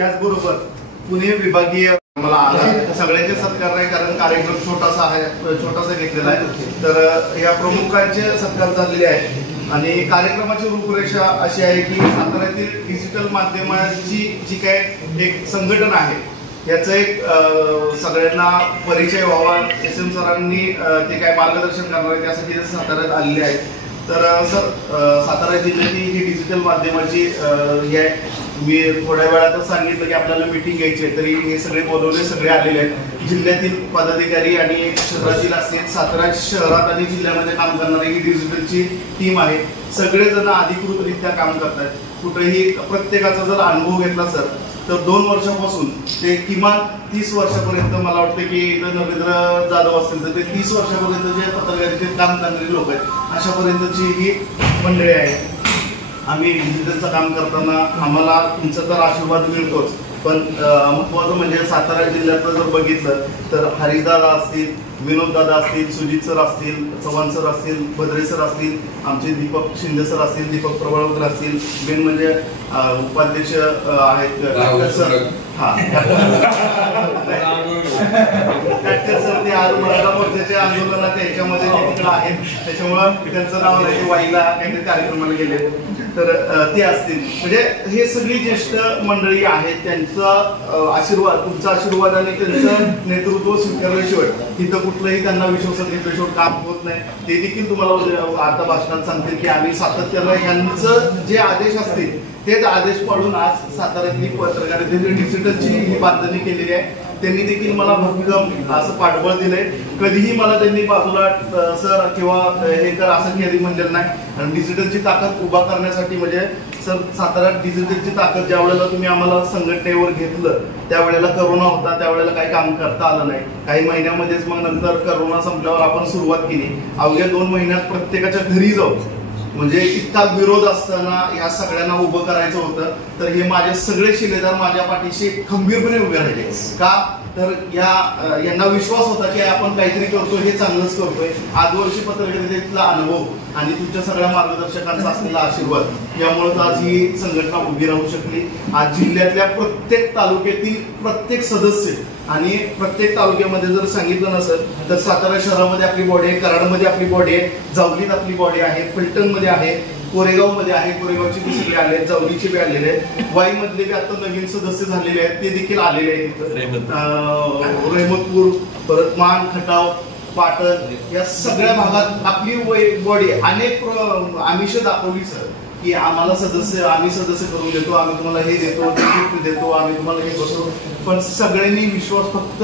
याचबरोबर पुणे विभागीय मला आला सगळ्यांचे सत्कार नाही, कारण कार्यक्रम छोटासा घेतलेला आहे. तर या प्रमुखांचे सत्कार झालेले आहेत आणि कार्यक्रमाची रूपरेषा अशी आहे की साताऱ्यातील डिजिटल माध्यमाची जी काय एक संघटन आहे याचं एक सगळ्यांना परिचय व्हावा. SM सरांनी ते काय मार्गदर्शन करणार आहे त्यासाठी साताऱ्यात आलेले आहेत. तर सर, सातारा जिल्ह्यातील ही डिजिटल माध्यमाची ही आहे. तुम्ही थोड्या वेळातच सांगितलं की आपल्याला मीटिंग घ्यायची आहे, तरी हे सगळे बोलवले सगळे आलेले आहेत. जिल्ह्यातील पदाधिकारी आणि शहरातील असतील, सातारा शहरात आणि जिल्ह्यामध्ये काम करणारी ही डिजिटलची टीम आहे. सगळेजण अधिकृतरित्या काम करतात. कुठेही प्रत्येकाचा जर अनुभव घेतला सर तर 2 वर्षापासून ते किमान 30 वर्षापर्यंत मला वाटतं की इथं नरेंद्र जाधव असतील तर ते 30 वर्षापर्यंत जे पत्रकारितेत काम करणारे लोक आहेत अशापर्यंतची ही मंडळी आहे. आम्ही डिजिटलचं काम करताना आम्हाला तुमचा तर आशीर्वाद मिळतोच, पण महत्त्वाचं म्हणजे सातारा जिल्ह्यातलं जर बघितलं तर हरिदादा असतील, विनोद दादा असतील, सुजित सर असतील, चव्हाण सर असतील, भद्रे सर असतील, आमचे दीपक शिंदे सर असतील, दीपक प्रभावकर असतील, मेन म्हणजे उपाध्यक्ष आहेत सर. हा सर ते आज मराठा मोर्चाचे आंदोलनात याच्यामध्ये तिकडे आहेत, त्याच्यामुळं त्यांचं नाव नाही वाईला काहीतरी कार्यक्रमाला गेले. तर ते असतील म्हणजे हे सगळी ज्येष्ठ मंडळी आहेत. त्यांचा आशीर्वाद, तुमचा आशीर्वाद आणि त्यांचं नेतृत्व स्वीकारल्याशिवाय तिथं कुठलंही त्यांना विश्वासात घेतल्याशिवाय काम होत नाही. ते देखील तुम्हाला आता भाषणात सांगतील की आम्ही सातत्यानं यांचं जे आदेश असतील तेच आदेश पाळून आज साताऱ्यातली पत्रकारितेची डिजिटलची ही बांधणी केलेली आहे. त्यांनी देखील मला भक्कम असं पाठबळ दिलंय. कधीही मला त्यांनी बाजूला सर किंवा हे कर असं कधी म्हणलेलं नाही. आणि डिजिटलची ताकद उभा करण्यासाठी म्हणजे सर साताऱ्यात डिजिटलची ताकद ज्या वेळेला तुम्ही आम्हाला संघटनेवर घेतलं त्यावेळेला करोना होता, त्यावेळेला काही काम करता आलं नाही. काही महिन्यामध्येच मग नंतर करोना संपल्यावर आपण सुरुवात केली. अवघ्या 2 महिन्यात प्रत्येकाच्या घरी जाऊ म्हणजे इतका विरोध असताना या सगळ्यांना उभं करायचं होतं. तर हे माझे सगळे शिलेदार माझ्या पाठीशी खंबीरपणे उभे राहिले. का तर यांना विश्वास होता की आपण काहीतरी करतोय, हे चांगलंच करतोय. आजवर्षी पत्रकारितेतला अनुभव आणि तुमच्या सगळ्या मार्गदर्शकांचा असलेला आशीर्वाद यामुळे आज ही संघटना उभी राहू शकली. आज जिल्ह्यातल्या प्रत्येक तालुक्यातील प्रत्येक सदस्य आणि प्रत्येक तालुक्यामध्ये जर सांगितलं नसेल तर सातारा शहरामध्ये आपली बॉडी आहे, कराडमध्ये आपली बॉडी आहे, जावलीत आपली बॉडी आहे, फलटणमध्ये आहे, कोरेगाव मध्ये आहे. कोरेगावचे बी सगळे आले आहेत, जावलीचे बी आलेले आहेत, वाई मधले बी आता नवीन सदस्य झालेले आहेत ते देखील आलेले आहेत. रहमतपूर, परत मान, खटाव, पाटण या सगळ्या भागात आपली बॉडी अनेक आमिष दाखवली सर की आम्हाला आम्ही सदस्य करून देतो, आम्ही तुम्हाला हे देतो, गिफ्ट देतो, आम्ही तुम्हाला हे करतो. पण सगळ्यांनी विश्वास फक्त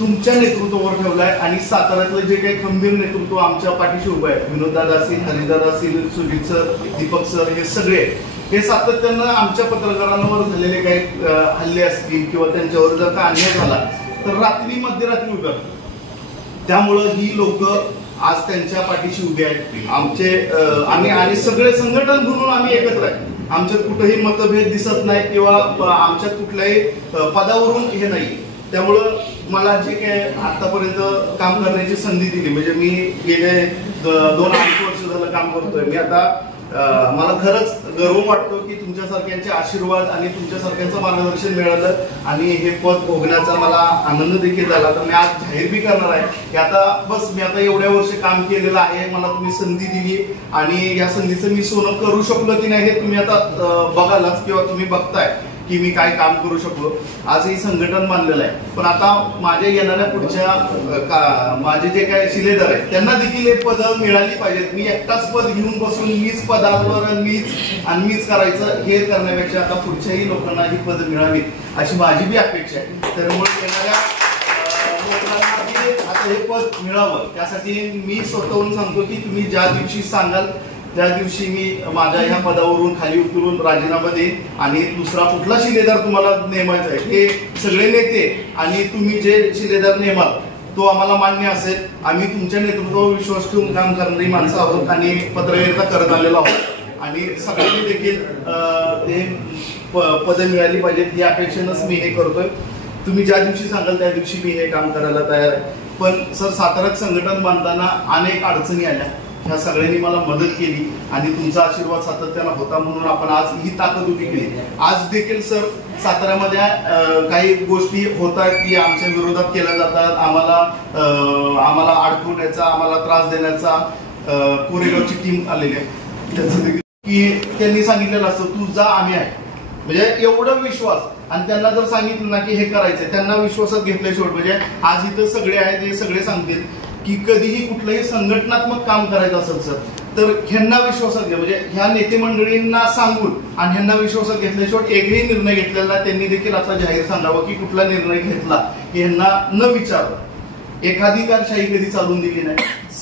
तुमच्या नेतृत्वावर ठेवलाय आणि साताऱ्यातलं जे काही खंबीर नेतृत्व आमच्या पाठीशी उभं आहे, विनोद दादा असतील, हरिदादा असतील, सुजित सर, दीपक सर, हे सगळे हे सातत्यानं आमच्या पत्रकारांवर झालेले काही हल्ले असतील किंवा त्यांच्यावर जर का अन्याय झाला तर रात्री मध्यरात्री उभं. त्यामुळं ही लोक आज त्यांच्या पाठीशी उभे आहेत. आम्ही आणि सगळे संघटन म्हणून आम्ही एकत्र आहे. आमच्यात कुठेही मतभेद दिसत नाही किंवा आमच्यात कुठल्याही पदावरून हे नाही. त्यामुळं मला जे काय आतापर्यंत काम करण्याची संधी दिली म्हणजे मी गेले 2-2.5 वर्ष झालं काम करतोय. मी आता मला खरंच गर्व वाटतो की तुमच्यासारख्यांचे आशीर्वाद आणि तुमच्यासारख्यांचं मार्गदर्शन मिळालं आणि हे पद भोगण्याचा मला आनंद देखील झाला. तर मी आज जाहीर बी करणार आहे की आता बस मी आता एवढ्या वर्ष काम केलेलं आहे, मला तुम्ही संधी दिली आणि या संधीचं मी सोनं करू शकलो की नाही हे तुम्ही आता बघालच किंवा तुम्ही बघताय की मी काय काम करू शकलो. आज ही संघटन मानलेलं आहे. पण आता माझ्या येणाऱ्या पुढच्या माझे जे काही शिलेदार आहेत त्यांना देखील हे पद मिळाली पाहिजेत. मी एकटाच पद घेऊन बसून मीच पदावर मीच करायचं हे करण्यापेक्षा आता पुढच्याही लोकांना ही पद मिळावीत अशी माझी बी अपेक्षा आहे. त्यामुळे येणाऱ्या लोकांना आता हे पद मिळावं त्यासाठी मी स्वतःहून सांगतो की तुम्ही ज्या दिवशी सांगाल त्या दिवशी मी माझ्या ह्या पदावरून खाली उतरून राजीनामा देईन आणि दुसरा कुठला शिलेदार तुम्हाला नेमायचा आहे हे सगळे नेते आणि तुम्ही जे शिलेदार नेमाल तो आम्हाला मान्य असेल. आम्ही तुमच्या नेतृत्वावर विश्वास ठेवून काम करणारी माणसं आहोत आणि पत्रकारिता करत आलेलो आहोत आणि सगळ्यांनी देखील ते पदं मिळाली पाहिजेत ही अपेक्षेनंच मी हे करतोय. तुम्ही ज्या दिवशी सांगाल त्या दिवशी मी हे काम करायला तयार आहे. पण सर साताऱ्यात संघटन बांधताना अनेक अडचणी आल्या. ह्या सगळ्यांनी मला मदत केली आणि तुमचा आशीर्वाद सातत्यानं होता म्हणून आपण आज ही ताकद उभी केली. आज देखील सर साताऱ्यामध्ये काही गोष्टी होतात की आमच्या विरोधात केल्या जातात, आम्हाला अडकवण्याचा, आम्हाला त्रास देण्याचा कोरेगावची टीम आलेली आहे. त्याचं देखील की त्यांनी सांगितलेलं असतं तू जा आम्ही आहे, म्हणजे एवढं विश्वास. आणि त्यांना जर सांगितलं ना की हे करायचंय, त्यांना विश्वासात घेतलं शेवट. म्हणजे आज इथं सगळे आहेत, हे सगळे सांगतील की कधीही कुठलंही संघटनात्मक काम करायचं असेल सर तर ह्यांना विश्वासात घ्या. म्हणजे ह्या नेते मंडळींना सांगून आणि ह्यांना विश्वासात घेतल्याशिवाय एकही निर्णय घेतलेला त्यांनी देखील आता जाहीर सांगावं की कुठला निर्णय घेतला की ह्यांना न विचारलं. एकाधिकारशाही कधी चालून दिली नाही.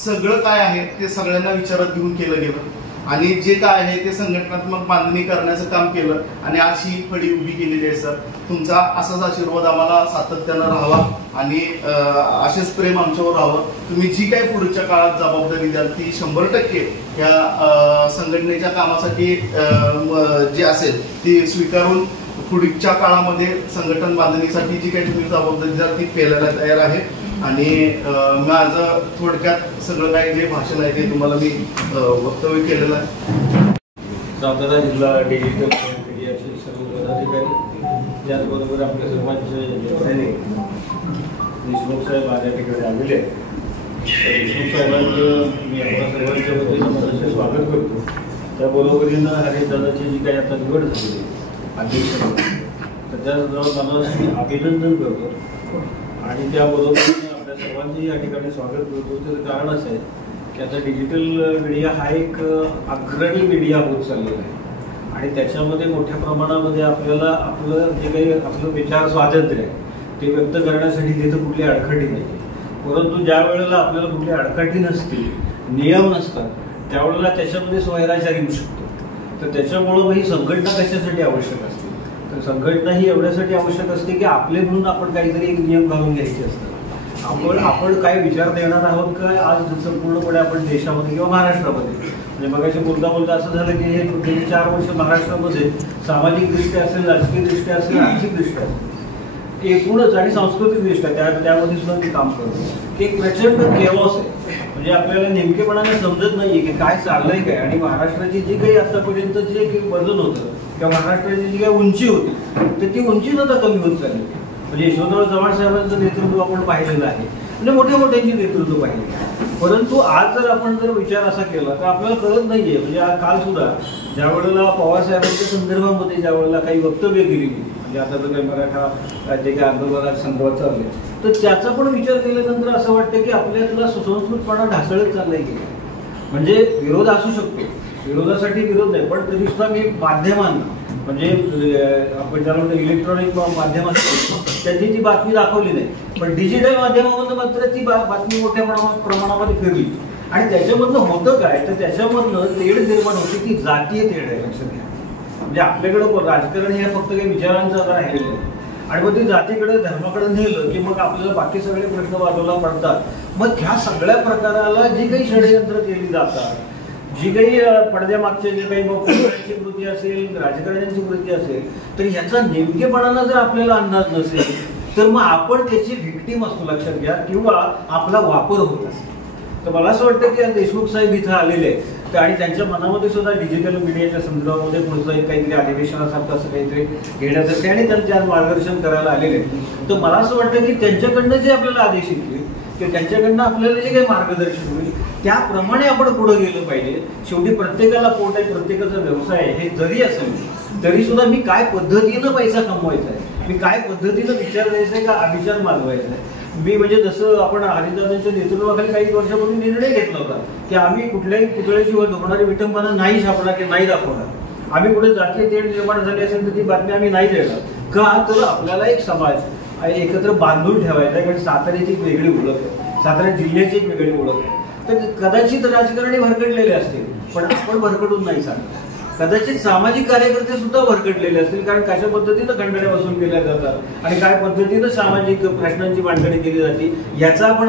सगळं काय आहे ते सगळ्यांना विचारात घेऊन केलं गेलं आणि जे काय आहे ते संघटनात्मक बांधणी करण्याचं काम केलं आणि आज ही फळी उभी केलेली आहे. सर तुमचा असाच आशीर्वाद आम्हाला सातत्यानं राहावा आणि असेच प्रेम आमच्यावर राहावं. तुम्ही जी काही पुढच्या काळात जबाबदारी द्याल ती 100% या संघटनेच्या कामासाठी जी असेल ती स्वीकारून पुढच्या काळामध्ये संघटन बांधणीसाठी जी काही तुम्ही जबाबदारी द्याल ती पेलायला तयार आहे. आणि माझं थोडक्यात सगळं काही जे भाषण आहे ते तुम्हाला मी वक्तव्य केलेलं आहे. सातारा जिल्हा डिजिटल मीडियाचे सर्व पदाधिकारी, त्याचबरोबर आपल्या सर्वांचे सैनिक देशमुख साहेब आज या ठिकाणी आलेले आहेत. देशमुख साहेबांचं मी आपल्या सर्वांच्या वतीनं मनसे स्वागत करतो. त्याबरोबरीनं हरिदादाची जी काही आता निवड झालेली अध्यक्ष, तर त्याबरोबर मला मी अभिनंदन करतो आणि त्याबरोबर आपल्या सर्वांचंही या ठिकाणी स्वागत करतो. त्याचं कारण असं आहे की आता डिजिटल मीडिया हा एक अग्रणी मीडिया होत चाललेला आहे आणि त्याच्यामध्ये मोठ्या प्रमाणामध्ये आपल्याला आपलं जे काही आपलं विचार स्वातंत्र्य आहे ते व्यक्त करण्यासाठी तिथं कुठली अडखटी नाही. परंतु ज्या वेळेला आपल्याला कुठली अडखटी नसते, नियम नसतात, त्यावेळेला त्याच्यामध्ये स्वैराचार येऊ शकतो. तर त्याच्यामुळं ही संघटना कशासाठी आवश्यक असते, तर संघटना ही एवढ्यासाठी आवश्यक असते की आपले म्हणून आपण काहीतरी एक नियम घालून घ्यायचे असतात. आपण काय विचार देणार आहोत का आज संपूर्णपणे आपण देशामध्ये किंवा महाराष्ट्रामध्ये. म्हणजे मगाशी बोलता असं झालं की हे गेली 4 वर्ष महाराष्ट्रामध्ये सामाजिकदृष्ट्या असेल, राजकीयदृष्ट्या असेल, आर्थिकदृष्ट्या असेल, एकूणच आणि सांस्कृतिकदृष्ट्या त्यामध्ये सुद्धा मी काम करतो की एक प्रचंड केओस आहे. म्हणजे आपल्याला नेमकेपणाने समजत नाहीये की काय चाललंय काय. आणि महाराष्ट्राची जी काही आतापर्यंत जे वजन होतं किंवा महाराष्ट्राची जी काही उंची होती तर ती उंचीच आता कमी होत चालली. म्हणजे यशवंतराव चव्हाण साहेबांचं नेतृत्व आपण पाहिलेलं आहे, म्हणजे मोठ्या मोठ्यांची नेतृत्व पाहिजे. परंतु आज जर आपण जर विचार असा केला तर आपल्याला कळत नाहीये. म्हणजे काल सुद्धा ज्या वेळेला पवार साहेबांच्या संदर्भामध्ये ज्या वेळेला काही वक्तव्य केली, म्हणजे आता जर काही मराठा जे काही आंदोलनाच्या संदर्भात चालले तर त्याचा पण विचार केल्यानंतर असं वाटतं की आपल्याला सुसंस्कृतपणा ढासळत चाललाय की. म्हणजे विरोध असू शकतो, विरोधासाठी विरोध नाही, पण तरी सुद्धा मी माध्यमांना म्हणजे आपण ज्याला म्हणतो इलेक्ट्रॉनिक माध्यम असतं त्यांनी ती बातमी दाखवली नाही, पण डिजिटल माध्यमामधून मात्र ती बातमी मोठ्या प्रमाणामध्ये फिरली. आणि त्याच्यामधनं होतं काय तर त्याच्यामधनं तेढ निर्माण होते ती जातीय तेढ आहे. लक्षात घ्या, म्हणजे आपल्याकडं राजकारण हे फक्त काही विचारांचं आता राहिलेलं आहे आणि मग ते जातीकडे धर्माकडे नेलं की मग आपल्याला बाकी सगळे प्रश्न बाजूला पडतात. मग ह्या सगळ्या प्रकाराला जी काही षडयंत्र केली जातात, जी काही पडद्यामागचे जे काही पोलिसांची कृती असेल, राजकारण्यांची कृती असेल, तर ह्याचा नेमकेपणानं जर आपल्याला अंदाज नसेल तर मग आपण त्याची व्हिक्टीम असतो. लक्षात घ्या, किंवा आपला वापर होत असेल. तर मला असं वाटतं की देशमुख साहेब इथं आलेले आहेत आणि त्यांच्या मनामध्ये सुद्धा डिजिटल मीडियाच्या संदर्भामध्ये पुढचं एक काहीतरी अधिवेशनासारखं असं काहीतरी घेण्याचं आणि त्यांचे मार्गदर्शन करायला आलेले आहेत. तर मला असं वाटतं की त्यांच्याकडनं जे आपल्याला आदेश येतील की त्यांच्याकडनं आपल्याला जे काही मार्गदर्शन होईल त्याप्रमाणे आपण पुढे गेलं पाहिजे. शेवटी प्रत्येकाला पोट आहे, प्रत्येकाचा व्यवसाय आहे. हे जरी असेल तरी सुद्धा मी काय पद्धतीनं पैसा कमवायचा आहे, मी काय पद्धतीनं विचार द्यायचा आहे का अविचार मागवायचा आहे. मी म्हणजे जसं आपण हरिदादांच्या नेतृत्वाखाली काही वर्षापूर्वी निर्णय घेतला होता की आम्ही कुठल्याही पुतळ्याची होणारी विटंबना नाही छापणार की नाही दाखवणार. आम्ही कुठे जातीय तेढ निर्माण झाली असेल तर ती बातमी आम्ही नाही देणार. का तर आपल्याला एक समाज एकत्र बांधून ठेवायचा आहे. कारण साताऱ्याची एक वेगळी ओळख आहे, सातारा जिल्ह्याची एक वेगळी ओळख आहे. तर कदाचित राजकारणी भरकटलेले असतील पण आपण भरकटून नाही सांगत. कदाचित सामाजिक कार्यकर्ते सुद्धा भरकटलेले असतील, कारण कशा पद्धतीनं खंडण्या वसूल केल्या जातात आणि काय पद्धतीनं सामाजिक प्रश्नांची मांडणी केली जाते याचा आपण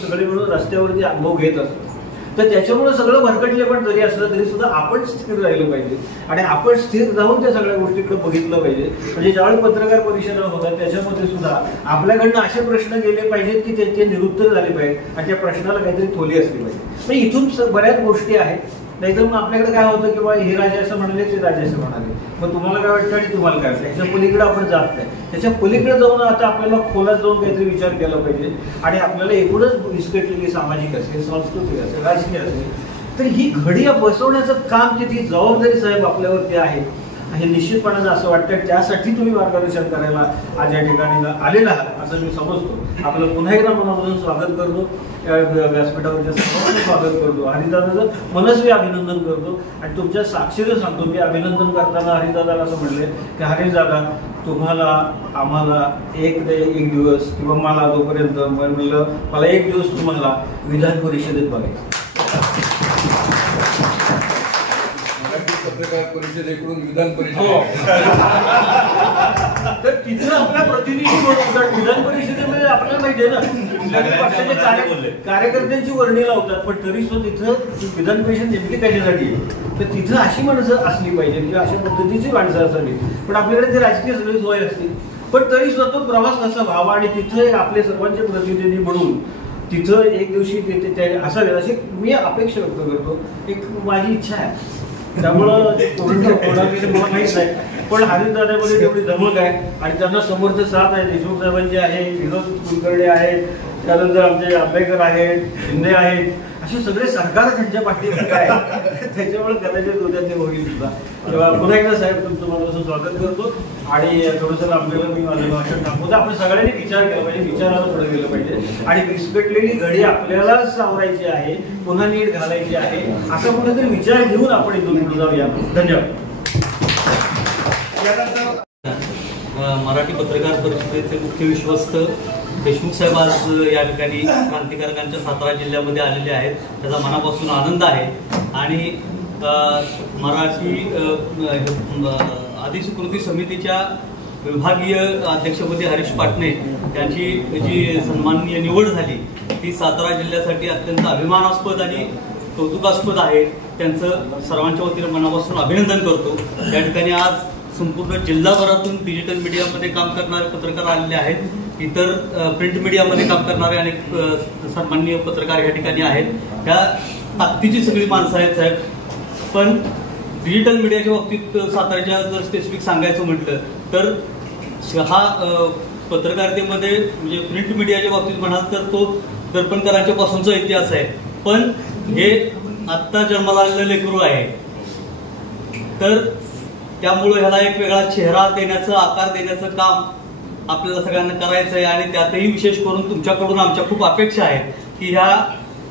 सगळे मिळून रस्त्यावरती अनुभव घेत असतो. तर त्याच्यामुळे सगळं भरकटले पण जरी असलं तरी सुद्धा आपण स्थिर राहिलं पाहिजे आणि आपण स्थिर राहून त्या सगळ्या गोष्टीकडे बघितलं पाहिजे. म्हणजे ज्यावेळी पत्रकार परिषदा होतात त्याच्यामध्ये सुद्धा आपल्याकडनं असे प्रश्न गेले पाहिजेत की त्याचे निरुत्तर झाले पाहिजे आणि त्या प्रश्नाला काहीतरी खोली असली पाहिजे. मग इथून बऱ्याच गोष्टी आहेत. नाहीतर मग आपल्याकडे काय होतं की बाबा हे राजा असं म्हणाले ते राजा असं म्हणाले, मग तुम्हाला काय वाटतं आणि तुम्हाला काय वाटतं, त्याच्या पलीकडे आपण जात नाही. त्याच्या पलीकडे जाऊन आता आपल्याला खोलात जाऊन काहीतरी विचार केला पाहिजे आणि आपल्याला एकूणच विस्कटलेली सामाजिक असेल, सांस्कृतिक असेल, राजकीय असेल, तर ही घडी बसवण्याचं काम ती जबाबदारी साहेब आपल्यावरती आहे. हे निश्चितपणानं असं वाटतं त्यासाठी तुम्ही मार्गदर्शन करायला आज या ठिकाणी आलेला आहात असं मी समजतो. आपलं पुन्हा एकदा मनापासून स्वागत करतो, व्यासपीठावरच्या सर्वांचं स्वागत करतो, हरिदादाचं मनस्वी अभिनंदन करतो आणि तुमच्या साक्षीनं सांगतो की अभिनंदन करताना हरिदादाला असं म्हणले की हरिदादा तुम्हाला आम्हाला एक दिवस किंवा मला जोपर्यंत म्हणलं मला एक दिवस तुम्हाला विधान परिषदेत बघायचं. पत्रकार परिषदेकडून विधान परिषद तर तिथं आपला प्रतिनिधी म्हणून विधान परिषदेमध्ये आपल्याला माहिती आहे ना पक्षाचे कार्यकर्त्यांची वर्णी लावतात, पण तरी सुद्धा तिथं विधान परिषद नेमकी कशासाठी आहे तर तिथं अशी माणसं असली पाहिजे किंवा अशा पद्धतीची माणसं असावी. पण आपल्याकडे ते राजकीय सगळी सोय असते, पण तरी सुद्धा तो प्रवास कसा व्हावा आणि तिथं आपले सर्वांचे प्रतिनिधी म्हणून तिथं एक दिवशी ते असावे अशी मी अपेक्षा व्यक्त करतो. एक माझी इच्छा आहे. त्यामुळं मला माहीत नाही, पण हरिदादामध्ये तेवढी धमक आहे आणि त्यांना समर्थ साथ आहे. देशमुख साहेबांचे आहे, विनोद कुलकर्णी आहेत, त्यानंतर आमचे आंबेडकर आहेत, शिंदे आहेत, असे सगळे सरकार त्यांच्या पाठीवर आहे. त्याच्यामुळे कदाचित उद्या ते होईल सुद्धा. तेव्हा पुन्हा एकदा साहेब तुमचं मनापासून स्वागत करतो आणि थोडंसं आपल्याला मी माझं भाषण टाकतो. आपण सगळ्यांनी विचार केला पाहिजे, विचाराला पुढे गेलं पाहिजे आणि विस्कटलेली घडी आपल्याला सावरायची आहे, पुन्हा नीट घालायची आहे, असा कुठेतरी विचार घेऊन आपण इथून पुढे जाऊया. धन्यवाद. मराठी पत्रकार परिषदेचे मुख्य विश्वस्त देशमुख साहेब आज या ठिकाणी क्रांतिकारकांच्या सातारा जिल्ह्यामध्ये आलेले आहेत. त्याचा मनापासून आनंद आहे आणि मराठी अधिस्वीकृती समितीच्या विभागीय अध्यक्षपदी हरीश पाटणे यांची जी सन्माननीय निवड झाली ती सातारा जिल्ह्यासाठी अत्यंत अभिमानास्पद आणि कौतुकास्पद आहे. त्यांचं सर्वांच्या वतीने मनापासून अभिनंदन करतो. या ठिकाणी आज संपूर्ण जिल्हाभरातून डिजिटल मीडियामध्ये काम करणारे पत्रकार आलेले आहेत. इतर प्रिंट मीडियामध्ये काम करणारे अनेक सन्माननीय पत्रकार या ठिकाणी आहेत. ह्या ताकदीची सगळी माणसं आहेत साहेब. पण डिजिटल मीडियाच्या बाबतीत साताऱ्याच्या जर स्पेसिफिक सांगायचं म्हटलं तर हा पत्रकारितेमध्ये म्हणजे प्रिंट मीडियाच्या बाबतीत म्हणाल तर तो दर्पणकरांच्या पासूनचा इतिहास आहे. पण हे आत्ता जन्माला आलेलं लेकरू आहे, तर त्यामुळे ह्याला एक वेगळा चेहरा देण्याचं, आकार देण्याचं काम आपल्याला सगळ्यांना करायचं आहे आणि त्यातही विशेष करून तुमच्याकडून आमच्या खूप अपेक्षा आहेत की ह्या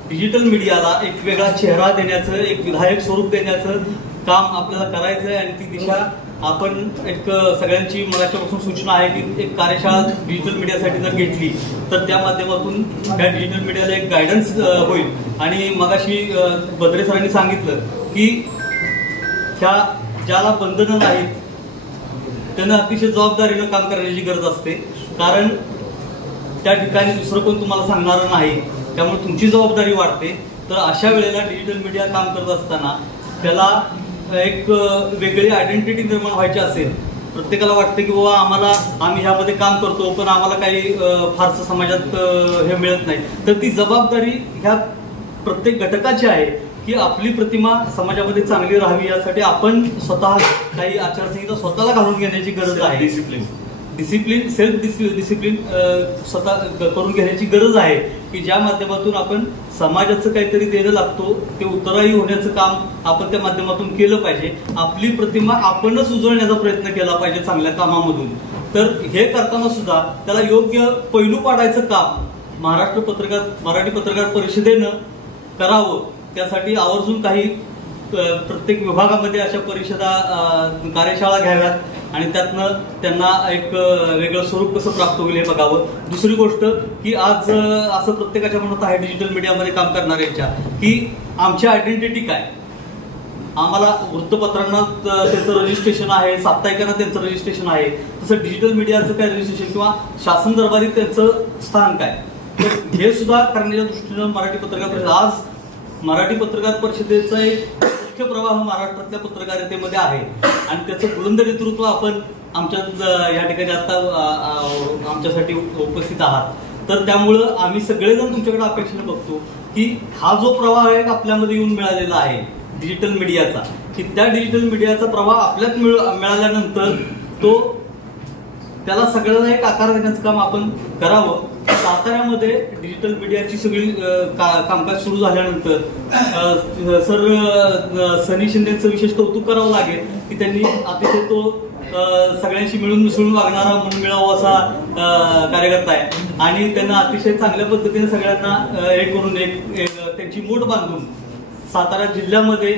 डिजिटल मीडियाला एक वेगळा चेहरा देण्याचं, एक विधायक स्वरूप देण्याचं काम आपल्याला करायचं आहे. आणि ती दिशा आपण एक सगळ्यांची मनाच्यापासून सूचना आहे की एक कार्यशाळा डिजिटल मीडियासाठी जर घेतली तर त्या माध्यमातून ह्या डिजिटल मीडियाला एक गायडन्स होईल. आणि मगाशी बद्रे सरांनी सांगितलं की ह्या ज्याला बंधनं नाहीत त्यांना अतिशय जबाबदारीनं काम करण्याची गरज असते, कारण त्या ठिकाणी दुसरं कोण तुम्हाला सांगणारं नाही, त्यामुळे तुमची जबाबदारी वाढते. तर अशा वेळेला डिजिटल मीडिया काम करत असताना त्याला एक वेगळी आयडेंटिटी निर्माण व्हायची असेल, प्रत्येकाला वाटतं की बाबा आम्ही ह्यामध्ये काम करतो पण आम्हाला काही फारसं समाजात हे मिळत नाही, तर ती जबाबदारी ह्या प्रत्येक घटकाची आहे की आपली प्रतिमा समाजामध्ये चांगली राहावी यासाठी आपण स्वतः काही आचारसंहिता स्वतःला घालून घेण्याची गरज आहे. डिसिप्लिन सेल्फ डिसिप्लिन स्वतः करून घेण्याची गरज आहे की ज्या माध्यमातून आपण समाजाचं काहीतरी देणं लागतो ते उत्तराई होण्याचं काम आपण त्या माध्यमातून केलं पाहिजे. आपली प्रतिमा आपणच उजळण्याचा प्रयत्न केला पाहिजे चांगल्या कामामधून. तर हे करताना सुद्धा त्याला योग्य पैलू पाडायचं काम मराठी पत्रकार परिषदेनं करावं. त्यासाठी आवर्जून काही प्रत्येक विभागामध्ये अशा परिषदा कार्यशाळा घ्याव्यात आणि त्यातनं त्यांना एक वेगळं स्वरूप कसं प्राप्त होईल हे बघावं. दुसरी गोष्ट की आज असं प्रत्येकाच्या मनात आहे डिजिटल मीडियामध्ये काम करणाऱ्यांच्या की आमची आयडेंटिटी काय. आम्हाला वृत्तपत्रांना त्यांचं रजिस्ट्रेशन आहे, साप्ताहिकांना त्यांचं रजिस्ट्रेशन आहे, तसं डिजिटल मीडियाचं काय रजिस्ट्रेशन किंवा शासन दरबारी त्यांचं स्थान काय. तर हे सुद्धा करण्याच्या दृष्टीनं मराठी पत्रकार परिषद आज मराठी पत्रकार परिषदेचा एक मुख्य प्रवाह महाराष्ट्रातल्या पत्रकारितेमध्ये आहे आणि त्याचं बुलंद नेतृत्व आपण आमच्या या ठिकाणी आता आमच्यासाठी उपस्थित आहात. तर त्यामुळं आम्ही सगळेजण तुमच्याकडे अपेक्षेने बघतो की हा जो प्रवाह आहे आपल्यामध्ये येऊन मिळालेला आहे डिजिटल मीडियाचा, की त्या डिजिटल मीडियाचा प्रवाह आपल्यात मिळाल्यानंतर तो त्याला सगळ्यांना एक आकार देण्याचं काम आपण करावं. साताऱ्यामध्ये डिजिटल मीडियाची सगळी कामकाज सुरू झाल्यानंतर सनी शिंदेचं विशेष कौतुक करावं लागेल की त्यांनी अतिशय तो सगळ्यांशी मिळून मिसळून वागणारा मनमिळावा असा कार्यकर्ता आहे आणि त्यांना अतिशय चांगल्या पद्धतीने सगळ्यांना हे करून एक त्यांची मूठ बांधून सातारा जिल्ह्यामध्ये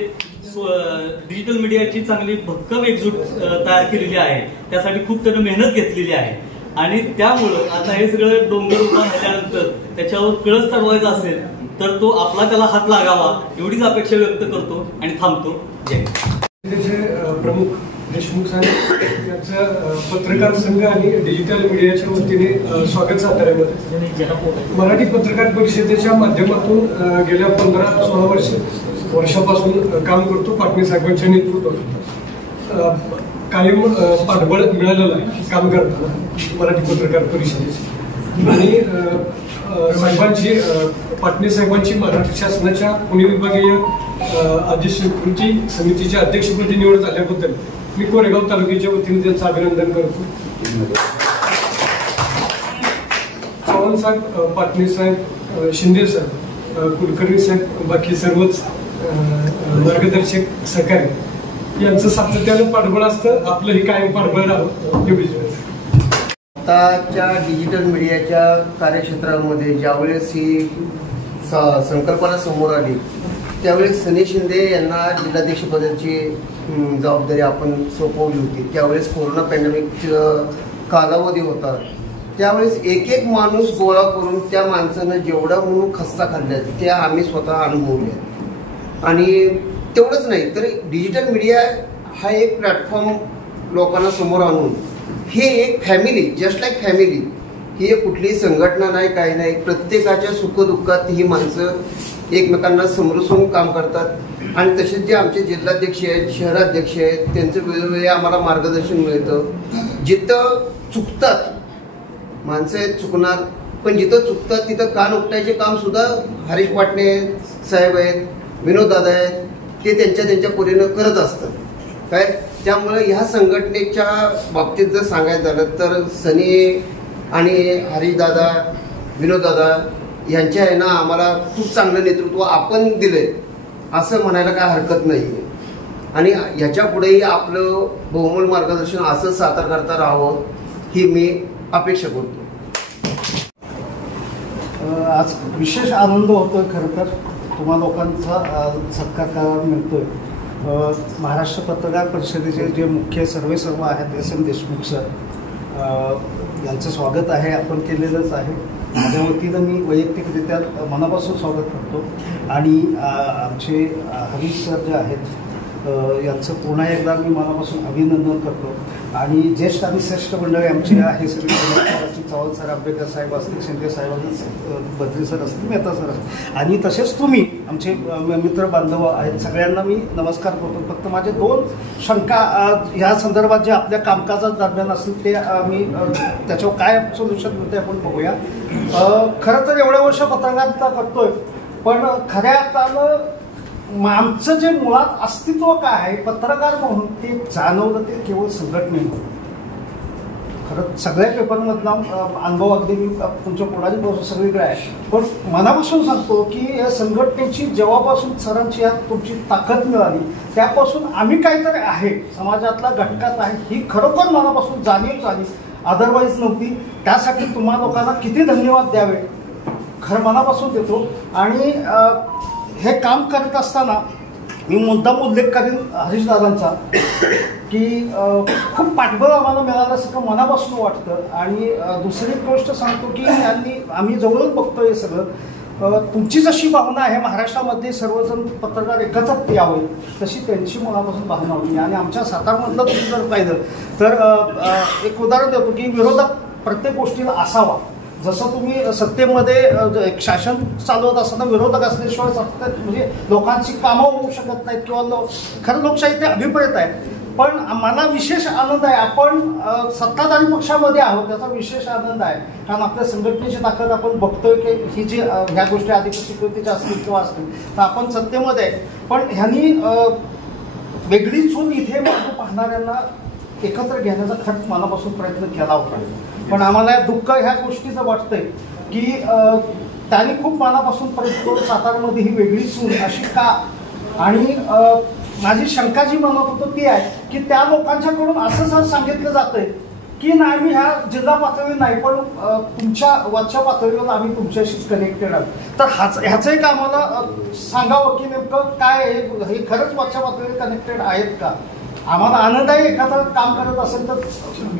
डिजिटल मीडियाची चांगली भक्कम एकजूट तयार केलेली आहे. त्यासाठी खूप त्यानं मेहनत घेतलेली आहे आणि त्यामुळं आता हे सगळं डोंगर उभा झाल्यानंतर त्याच्यावर कळस चढवायचा असेल तर तो आपला त्याला हात लागावा एवढीच अपेक्षा व्यक्त करतो आणि थांबतो. जय प्रमुख देशमुख साहेब यांचं पत्रकार संघ आणि डिजिटल मीडियाच्या वतीने स्वागत साताऱ्यामध्ये. मराठी पत्रकार परिषदेच्या माध्यमातून गेल्या 15-16 वर्षापासून काम करतो. पाटणे साहेबांच्या नेतृत्वात कायम पाठबळ मिळालेलं आहे काम करताना मराठी पत्रकार परिषदेची आणि साहेबांची पाटणे साहेबांची महाराष्ट्र शासनाच्या पुणे विभागीय अध्यक्षपदी समितीच्या अध्यक्षपदी निवड झाल्याबद्दल मी कोरेगाव तालुक्याच्या वतीने त्यांचं अभिनंदन करतो. चव्हाण साहेब, पाटणे साहेब, शिंदे साहेब, कुलकर्णी साहेब, बाकी सर्वच मार्गदर्शक सहकारी यांचं सातत्यानं पाठबळ असतं. आपलंही कायम पाठबळ राहावं एवढीच. आताच्या डिजिटल मीडियाच्या कार्यक्षेत्रामध्ये ज्यावेळेस ही संकल्पना समोर आली त्यावेळेस सनी शिंदे यांना जिल्हाध्यक्षपदाची जबाबदारी आपण सोपवली होती. त्यावेळेस कोरोना पॅन्डेमिकचा कालावधी होता. त्यावेळेस एक माणूस गोळा करून त्या माणसानं जेवढा म्हणून खस्ता खाल्ल्या त्या आम्ही स्वतः अनुभवल्या. आणि तेवढंच नाही तर डिजिटल मीडिया हा एक प्लॅटफॉर्म लोकांना समोर आणून हे एक फॅमिली, जस्ट लाईक फॅमिली, ही एक कुठलीही संघटना नाही, काही नाही. प्रत्येकाच्या सुखदुःखात ही माणसं एकमेकांना समरसून काम करतात आणि तसेच जे आमचे जिल्हाध्यक्ष आहेत, शहराध्यक्ष आहेत, त्यांचं वेळोवेळी आम्हाला मार्गदर्शन मिळतं. जिथं चुकतात माणसं आहेत चुकणार, पण जिथं चुकतात तिथं कान उपटायचे काम सुद्धा हरीश पाटणे साहेब आहेत, विनोद दादा आहेत, ते त्यांच्या परीनं करत असतात काय. त्यामुळे ह्या संघटनेच्या बाबतीत जर सांगायचं झालं तर सनी आणि हरीश दादा, विनोद दादा यांच्या आहे ना आम्हाला खूप चांगलं नेतृत्व आपण दिलंय असं म्हणायला काय हरकत नाही. आणि ह्याच्या पुढेही आपलं बहुमोल मार्गदर्शन असं सादर करता राहावं ही मी अपेक्षा करतो. आज विशेष आनंद होतोय. खरं तर तुम्हा लोकांचा सत्कार करायला मिळतोय. महाराष्ट्र पत्रकार परिषदेचे जे मुख्य सर्व आहेत SM देशमुख सर यांचं स्वागत आहे, आपण केलेलंच आहे. माझ्या वतीनं मी वैयक्तिकरित्या मनापासून स्वागत करतो. आणि आमचे हरीश सर जे आहेत यांचं पुन्हा एकदा मी मनापासून अभिनंदन करतो. आणि ज्येष्ठ आणि श्रेष्ठ मंडळी आमचे हे सगळे चव्हाण सर, आंबेडकर साहेब असतील, शिंदे साहेब असतील, बद्री सर असतील, मेहता सर असतील आणि तसेच तुम्ही आमचे मित्र बांधव आहेत सगळ्यांना मी नमस्कार करतो. फक्त माझे 2 शंका ह्या संदर्भात जे आपल्या कामकाजा दरम्यान असतील ते मी त्याच्यावर काय सोल्युशन मिळते आपण बघूया. खरं तर एवढ्या वर्ष पत्रकारिता करतोय पण खऱ्या अर्थानं आमचं जे मुळात अस्तित्व काय आहे पत्रकार म्हणून ते जाणवलं ते केवळ संघटनेमुळे. खरं सगळ्या पेपरमधला अनुभव अगदी मी तुमच्या कोणाची पासून सगळीकडे आहे, पण मनापासून सांगतो की या संघटनेची जेव्हापासून सरांची यात तुमची ताकद मिळाली त्यापासून आम्ही काहीतरी आहे समाजातला घटकात आहे ही खरोखर मनापासून जाणीव झाली, अदरवाईज नव्हती. त्यासाठी तुम्हा लोकांना किती धन्यवाद द्यावे खरं मनापासून देतो. आणि हे काम करत असताना मी मुद्दाम उल्लेख करेन हरीशदादांचा की खूप पाठबळ आम्हाला मिळालं असं मनापासून वाटतं. आणि दुसरी गोष्ट सांगतो की आम्ही जवळून बघतोय हे सगळं. तुमची जशी भावना आहे महाराष्ट्रामध्ये सर्वजण पत्रकार एकत्र यावे तशी त्यांची मनापासून भावना होती. आणि आमच्या सातारमधलं तुम्ही जर पाहिलं तर एक उदाहरण देतो की विरोधात प्रत्येक गोष्टीला असावा जसं तुम्ही सत्तेमध्ये एक शासन चालवत असताना विरोधक असल्याशिवाय सत्ता म्हणजे लोकांची कामं होऊ शकत नाहीत किंवा खरं लोकशाही ते अभिप्रेत आहे. पण मला विशेष आनंद आहे, आपण सत्ताधारी पक्षामध्ये आहोत त्याचा विशेष आनंद आहे. कारण आपल्या संघटनेची ताकद आपण बघतोय की ही जी ह्या गोष्टी अधिकृतीच्या असतील किंवा असतील तर आपण सत्तेमध्ये आहे. पण ह्यांनी वेगळी चूल इथे मागे पाहणाऱ्यांना एकत्र घेण्याचा खट मनापासून प्रयत्न केला होता. पण आम्हाला दुःख ह्या गोष्टीचं वाटतंय की त्यांनी खूप मनापासून प्रयत्न करून सातारमध्ये ही वेगळी चूल अशी का. आणि माझी शंका जी म्हणत होतो ती आहे की त्या लोकांच्याकडून असं सांगितलं जातंय की नाही मी ह्या जिल्हा पातळीवर नाही पण तुमच्या वरच्या पातळीवर आम्ही तुमच्याशीच कनेक्टेड आहोत. तर ह्याचं एक आम्हाला सांगावं की नेमकं काय हे खरंच वरच्या पातळीवर कनेक्टेड आहेत का. आम्हाला आनंद आहे एकत्र काम करत असेल तर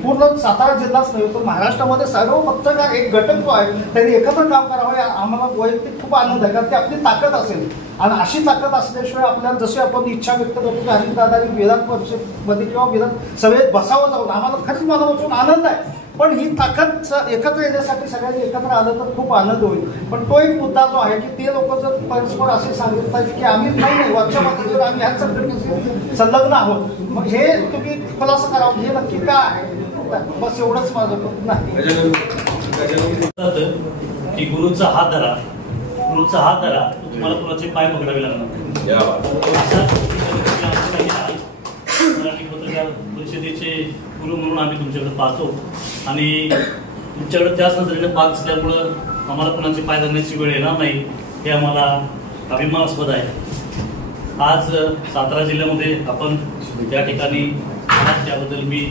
पूर्ण सातारा जिल्हाच नाही तर महाराष्ट्रामध्ये सर्व पत्रकार एक घटक जो आहे त्यांनी एकत्र काम करावं आम्हाला वैयक्तिक खूप आनंद आहे. कारण ती आपली ताकद असेल आणि अशी ताकद असल्याशिवाय आपल्याला जशी आपण इच्छा व्यक्त करतो की हरिदादांनी विधान परिषदेमध्ये किंवा विधानसभेत बसावं जाऊन आम्हाला खरंच मनापासून आनंद आहे. पण ही ताकद एकत्र येण्यासाठी सगळ्यांनी एकत्र आलं तर खूप आनंद होईल. पण तो एक मुद्दा जो आहे की ते लोक जर परस्पर असे सांगितलं की आम्ही नाही वरच्या पातळीवर आम्ही ह्याच संघटनेशी संलग्न आहोत मग हे तुम्ही खुलासा करावं हे नक्की काय आहे. बस एवढंच माझं नाही की गुरुचा हात धरा तुम्हाला कुणाचे पाय पकडावे लागणार. मराठी पत्रकार परिषदेचे गुरु म्हणून आम्ही तुमच्याकडे पाहतो आणि तुमच्याकडे त्याच नजरेने पाहत असल्यामुळं आम्हाला कुणाचे पाय धरण्याची वेळ येणार नाही हे आम्हाला अभिमानास्पद आहे. आज सातारा जिल्ह्यामध्ये आपण त्या ठिकाणी त्याबद्दल मी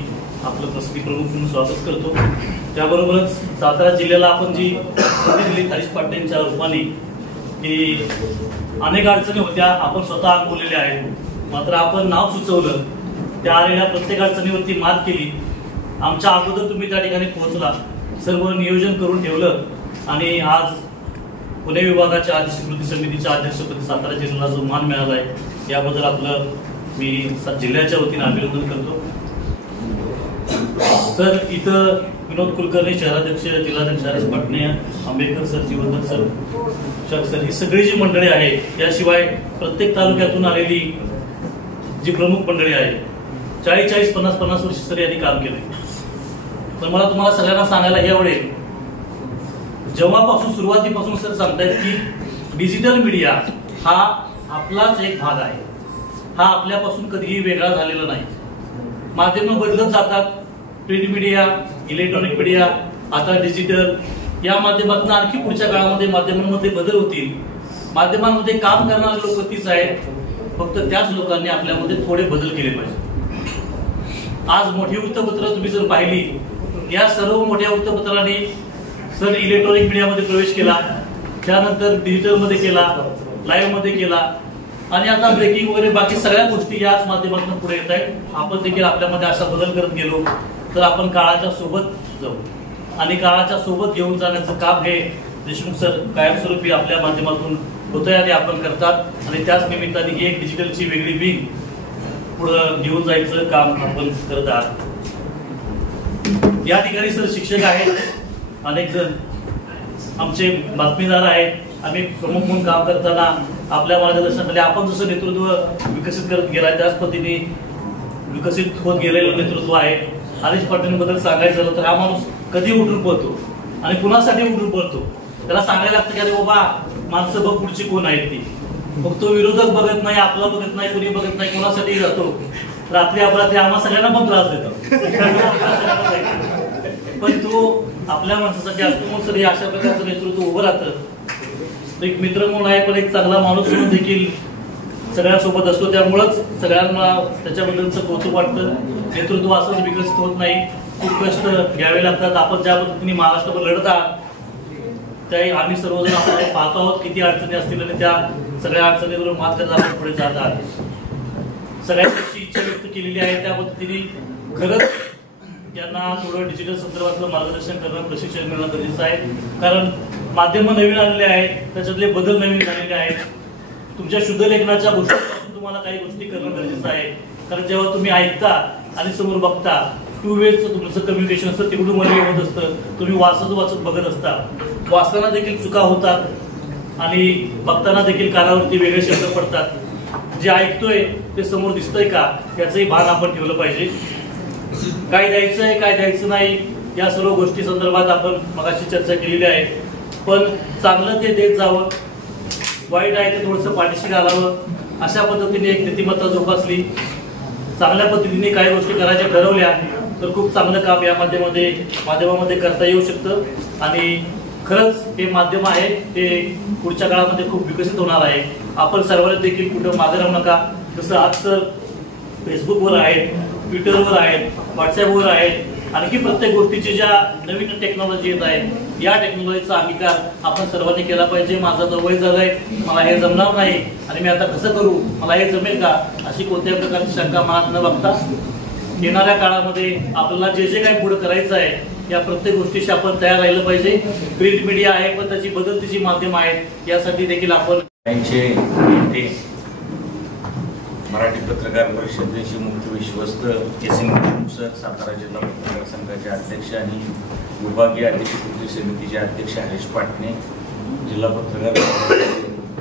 आपलं प्रसिद्धी प्रमुख म्हणून स्वागत करतो. त्याबरोबरच सातारा जिल्ह्याला आपण जी संधी दिली हरीश पाटणेंच्या रूपाने की अनेक अडचणी होत्या आपण स्वतः अनुभवलेल्या आहेत. मात्र आपण नाव सुचवलं त्या आलेल्या प्रत्येक अडचणीवरती मात केली. आमच्या अगोदर तुम्ही त्या ठिकाणी पोहोचला सर्व नियोजन करून ठेवलं आणि आज पुणे विभागाच्या आदिवासी कृती समितीच्या अध्यक्षपदी सातारा जिल्ह्याला जो मान मिळाला आहे याबद्दल आपलं मी जिल्ह्याच्या वतीने अभिनंदन करतो. तर इथं विनोद कुलकर्णी शहराध्यक्ष जिल्हाध्यक्ष हरीश पाटणे आंबेडकर सर जीवनधर सर ही सगळी जी मंडळी आहे याशिवाय प्रत्येक तालुक्यातून आलेली जी प्रमुख मंडळी आहे 40-50 वर्ष सर यांनी काम केले. तर मला तुम्हाला सगळ्यांना सांगायला हे आवडेल जेव्हापासून सुरुवातीपासून सर सांगतायत की डिजिटल मीडिया हा आपलाच एक भाग आहे. हा आपल्यापासून कधीही वेगळा झालेला नाही. माध्यमं बदलत जातात. प्रिंट मीडिया इलेक्ट्रॉनिक मीडिया आता डिजिटल या माध्यमातून आणखी पुढच्या काळामध्ये माध्यमांमध्ये बदल होतील. माध्यमांमध्ये काम करणारे लोक तीच आहेत फक्त त्याच लोकांनी आपल्यामध्ये थोडे बदल केले पाहिजे. आज मोठी वृत्तपत्र तुम्ही जर पाहिली या सर्व मोठ्या वृत्तपत्रांनी सर इलेक्ट्रॉनिक मीडियामध्ये प्रवेश केला त्यानंतर डिजिटल मध्ये केला लाईव्ह मध्ये केला आणि आता ब्रेकिंग वगैरे बाकी सगळ्या गोष्टी याच माध्यमातून पुढे येत आहेत. आपण देखील आपल्यामध्ये असा बदल करत गेलो तर आपण काळाच्या सोबत जाऊ आणि काळाच्या सोबत घेऊन जाण्याचं काम हे देशमुख सर कायमस्वरूपी आपल्या माध्यमातून होतंय आणि आपण करतात आणि त्याच निमित्ताने एक डिजिटलची वेगळी विंग पुढं घेऊन जायचं काम आपण करत आहात. या ठिकाणी सर शिक्षक आहेत अनेक जण आमचे बातमीदार आहेत. आम्ही प्रमुख म्हणून काम करताना आपल्या मार्गदर्शनाखाली आपण जसं नेतृत्व विकसित करत गेलाय त्याच पद्धतीने विकसित होत गेलेलं नेतृत्व आहे. हरीश पाटणेंबद्दल सांगायचं झालं तर हा माणूस कधी उठून पळतो आणि कुणासाठी उठून पळतो त्याला सांगायला लागतं की अरे बाबा माणसं बघ पुढची कोण आहेत ती. मग तो विरोधक बघत नाही आपला बघत नाही कोणी बघत नाही कोणासाठी जातो रात्री अपरात्री आम्हा सगळ्यांना पण त्रास देतो पण तो आपल्या माणसासाठी असतो. मग सर हे अशा प्रकारचं नेतृत्व उभं राहतं. एक मित्र म्हणून आहे पण एक चांगला माणूस म्हणून देखील सगळ्यांसोबत असतो. त्यामुळंच सगळ्यांना त्याच्याबद्दलचं कौतुक वाटतं. नेतृत्व असंच विकसित होत नाही. खूप कष्ट घ्यावे लागतात. आपण ज्या पद्धतीने महाराष्ट्रभर लढत आहात त्या आम्ही सर्वजण आपण पाहतो आहोत किती अडचणी असतील आणि त्या सगळ्या अडचणीवर मात करत आपण पुढे जात आहात. सगळ्यांची इच्छा व्यक्त केलेली आहे त्या पद्धतीने खरंच यांना थोडं डिजिटल संदर्भातलं मार्गदर्शन करणं प्रशिक्षण मिळणं गरजेचं आहे. कारण माध्यम नवीन आलेले आहेत त्याच्यातले बदल नवीन झालेले आहेत. तुमच्या शुद्ध लेखनाच्या गोष्टींपासून तुम्हाला काही गोष्टी करणं गरजेचं आहे. कारण जेव्हा तुम्ही ऐकता आणि समोर बघता 2 वेज तुमचं कम्युनिकेशन असतं, तिकडून मध्ये होत असतं, तुम्ही वाचत बघत असता, वाचताना देखील चुका होतात आणि बघताना देखील कानावरती वेगळे शब्द पडतात. जे ऐकतोय ते समोर दिसतंय का याचंही भान आपण ठेवलं पाहिजे. काय द्यायचंय काय द्यायचं नाही या सर्व गोष्टी संदर्भात आपण मगाशी चर्चा केलेली आहे. पण चांगलं ते देत जावं, वाईट आहे ते थोडंसं पाठीशी घालावं, अशा पद्धतीने एक नीतिमत्ता जोपासली, चांगल्या पद्धतीने काही गोष्टी करायच्या ठरवल्या तर खूप चांगलं काम या माध्यमामध्ये करता येऊ शकतं. आणि खरंच हे माध्यम आहे ते पुढच्या काळामध्ये खूप विकसित होणार आहे. आपण सर्वांनी देखील कुठं मागे राहू नका. जसं आज सर फेसबुकवर आहेत, ट्विटरवर आहेत, व्हॉट्सअपवर आहेत, आणखी प्रत्येक गोष्टीची ज्या नवीन टेक्नॉलॉजी येत आहेत या टेक्नॉलॉजीचा अंगीकार आपण सर्वांनी केला पाहिजे. माझं तर वय झालंय, मला हे जमणार नाही आणि मी आता कसं करू, मला हे जमेल का, अशी कोणत्याही प्रकारची शंका मनात न बघता येणाऱ्या काळामध्ये आपल्याला जे जे काही पुढे करायचं आहे या प्रत्येक गोष्टीशी आपण तयार राहिलं पाहिजे. प्रिंट मीडिया आहे पण त्याची बदलती जी माध्यम आहेत यासाठी देखील आपण मराठी पत्रकार परिषदेचे मुख्य विश्वस्त एस.एम. देशमुख सर, सातारा जिल्हा पत्रकार संघाचे अध्यक्ष आणि विभागीय अध्यक्ष कृती समितीचे अध्यक्ष हरीश पाटणे, जिल्हा पत्रकार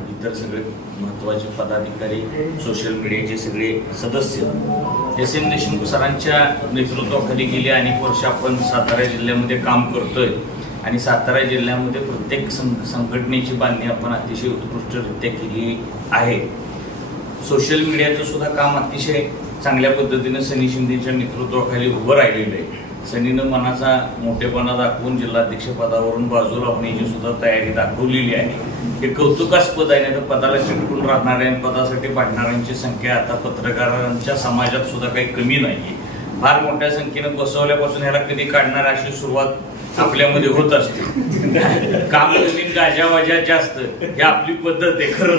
इतर सगळे महत्त्वाचे पदाधिकारी, सोशल मीडियाचे सगळे सदस्य, एस.एम. देशमुख सरांच्या नेतृत्वाखाली गेली अनेक वर्ष आपण सातारा जिल्ह्यामध्ये काम करतोय आणि सातारा जिल्ह्यामध्ये प्रत्येक संघटनेची बांधणी आपण अतिशय उत्कृष्टरित्या केली आहे. सोशल मीडियाचं सुद्धा काम अतिशय चांगल्या पद्धतीनं सनी शिंदेच्या नेतृत्वाखाली उभं राहिलेलं आहे. सनीनं मनाचा मोठेपणा दाखवून जिल्हाध्यक्षपदावरून बाजूला होण्याची सुद्धा तयारी दाखवलेली आहे. हे कौतुकास्पद आहे. नाही तर पदाला चिटकून राहणाऱ्या आणि पदासाठी भांडणाऱ्यांची संख्या आता पत्रकारांच्या समाजात सुद्धा काही कमी नाहीये. फार मोठ्या संख्येनं बसवल्यापासून ह्याला कधी काढणार अशी सुरुवात आपल्यामध्ये होत असते. काम कमी गाजावाजा जास्त ही आपली पद्धत आहे खरं.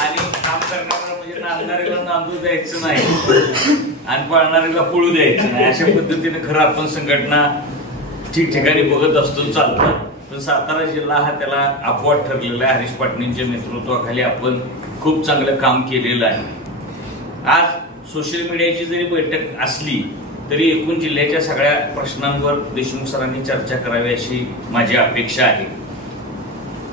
आणि काम करणारा म्हणजे नांदणाऱ्याला नांदू द्यायचं नाही आणि पळणाऱ्याला पळू द्यायचं नाही, अशा पद्धतीने खरं आपण संघटना ठिकठिकाणी बघत असतो चालतात. पण सातारा जिल्हा हा त्याला अपवाद ठरलेला आहे. हरीश पाटणेंच्या नेतृत्वाखाली आपण खूप चांगलं काम केलेलं आहे. आज सोशल मीडियाची जरी बैठक असली तरी एकूण जिल्ह्याच्या सगळ्या प्रश्नांवर देशमुख सरांनी चर्चा करावी अशी माझी अपेक्षा आहे.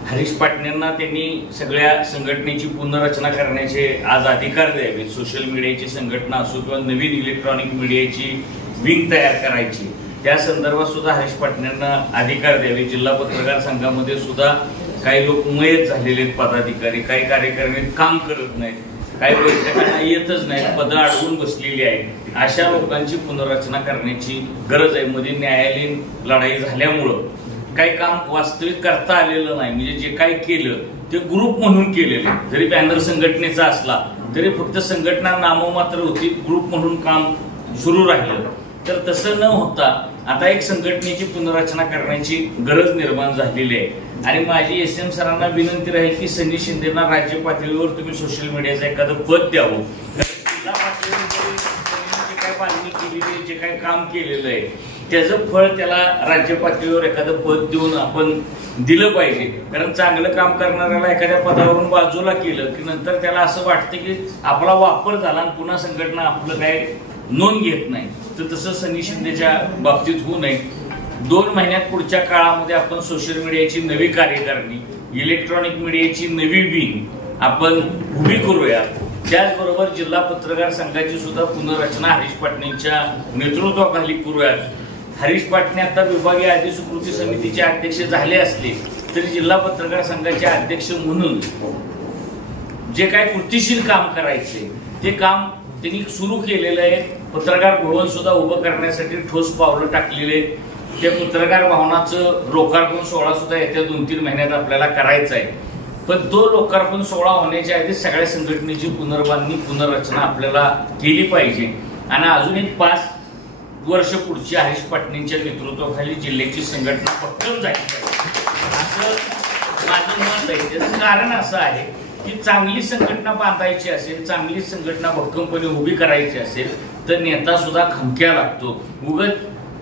हरीश पाटणेंना त्यांनी सगळ्या संघटनेची पुनर्रचना करण्याचे आज अधिकार द्यावेत. सोशल मीडियाची संघटना असो किंवा नवीन इलेक्ट्रॉनिक मीडियाची विंग तयार करायची, त्या संदर्भात सुद्धा हरीश पाटणेंना अधिकार द्यावे. जिल्हा पत्रकार संघामध्ये सुद्धा काही लोक मयत झालेले आहेत पदाधिकारी, काही कार्यकारिणीत काम करत नाहीत, काही बैठकांना येतच नाहीत, पदं अडवून बसलेली आहेत. अशा लोकांची पुनर्रचना करण्याची गरज आहे. मध्ये न्यायालयीन लढाई झाल्यामुळं काही काम वास्तविक करता आलेलं नाही. म्हणजे जे काही केलं ते ग्रुप म्हणून केलेलं, जरी बॅनर संघटनेचा असला तरी फक्त संघटना नाममात्र होती, ग्रुप म्हणून काम सुरू राहिलं. तर तसं न होता आता एक संघटनेची पुनर्रचना करण्याची गरज निर्माण झालेली आहे. आणि माझी एस.एम. सरांना विनंती राहील की सनी शिंदेना राज्य पातळीवर तुम्ही सोशल मीडियाचं एखादं पद द्यावं. जिल्हा पातळीवर जे काही बांधणी केलेली आहे, जे काही काम केलेलं आहे त्याचं फळ त्याला राज्य पातळीवर एखादं पद देऊन आपण दिलं पाहिजे. कारण चांगलं काम करणाऱ्याला एखाद्या पदावरून बाजूला केलं की नंतर त्याला असं वाटतं की आपला वापर झाला आणि पुन्हा संघटना आपलं काय नोंद घेत नाही. तर तसं सनी शिंदेच्या बाबतीत होऊ नये. 2 महिन्यात पुढच्या काळामध्ये आपण सोशल मीडियाची नवी कार्यकारिणी, इलेक्ट्रॉनिक मीडियाची नवी विंग आपण उभी करूया. त्याचबरोबर जिल्हा पत्रकार संघाची सुद्धा पुनर्रचना हरीश पाटणेंच्या नेतृत्वाखाली करूयात. हरीश पाटणे आता विभागीय अध्यक्ष कृती समितीचे अध्यक्ष झाले असले तरी जिल्हा पत्रकार संघाचे अध्यक्ष म्हणून जे काय कृतीशील काम करायचे ते काम त्यांनी सुरू केलेलं आहे. पत्रकार भवन सुद्धा उभं करण्यासाठी ठोस पावलं टाकलेले. त्या पत्रकार भवनाचं लोकार्पण सोहळा सुद्धा येत्या 2-3 महिन्यात आपल्याला करायचा आहे. पण तो लोकार्पण सोहळा होण्याच्या आधी सगळ्या संघटनेची पुनर्बांधणी पुनर्रचना आपल्याला केली पाहिजे. आणि अजून एक 5 वर्ष पुढची हरीश पाटणेंच्या नेतृत्वाखाली जिल्ह्याची संघटना भक्कम झाली पाहिजे असं माझं मत आहे. त्याचं कारण असं आहे की चांगली संघटना बांधायची असेल, चांगली संघटना भक्कमपणे उभी करायची असेल तर नेता सुद्धा खमक्या लागतो. उगाच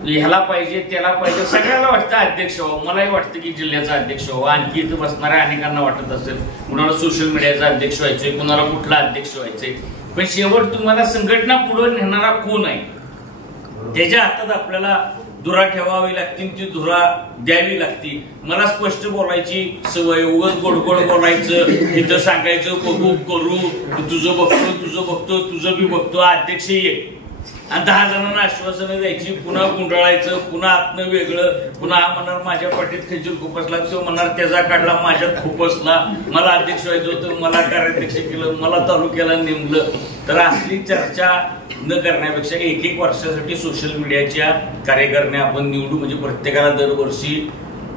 ह्याला पाहिजे त्याला पाहिजे, सगळ्याला वाटतं अध्यक्ष व्हावं. मलाही वाटतं की जिल्ह्याचा अध्यक्ष व्हावा. आणखी इथं बसणाऱ्या अनेकांना वाटत असेल कुणाला सोशल मीडियाचा अध्यक्ष व्हायचंय, कुणाला कुठला अध्यक्ष व्हायचंय. पण शेवट तुम्हाला संघटना पुढे नेणारा कोण आहे त्याच्या हातात आपल्याला धुरा ठेवावी लागतील, ती धुरा द्यावी लागती. मला स्पष्ट बोलायची सवय, उगाच गोड गोड बोलायचं, इथं सांगायचं बघू करू, तुझं बघतो तुझं बी बघतो, अध्यक्ष ये आणि 10 जणांना आश्वासनं द्यायची, पुन्हा गुंडाळायचं, पुन्हा आतनं वेगळं, पुन्हा हा म्हणणार माझ्या पाठीत खिजूर खुपसला, तो म्हणणार त्याचा काढला माझ्यात खुपसला, मला अध्यक्ष व्हायचं होतं, मला कार्याध्यक्ष केलं, मला तालुक्याला नेमलं. तर असली चर्चा न करण्यापेक्षा 1-1 वर्षासाठी सोशल मीडियाच्या कार्यकर्त्यांना आपण निवडू, म्हणजे प्रत्येकाला दरवर्षी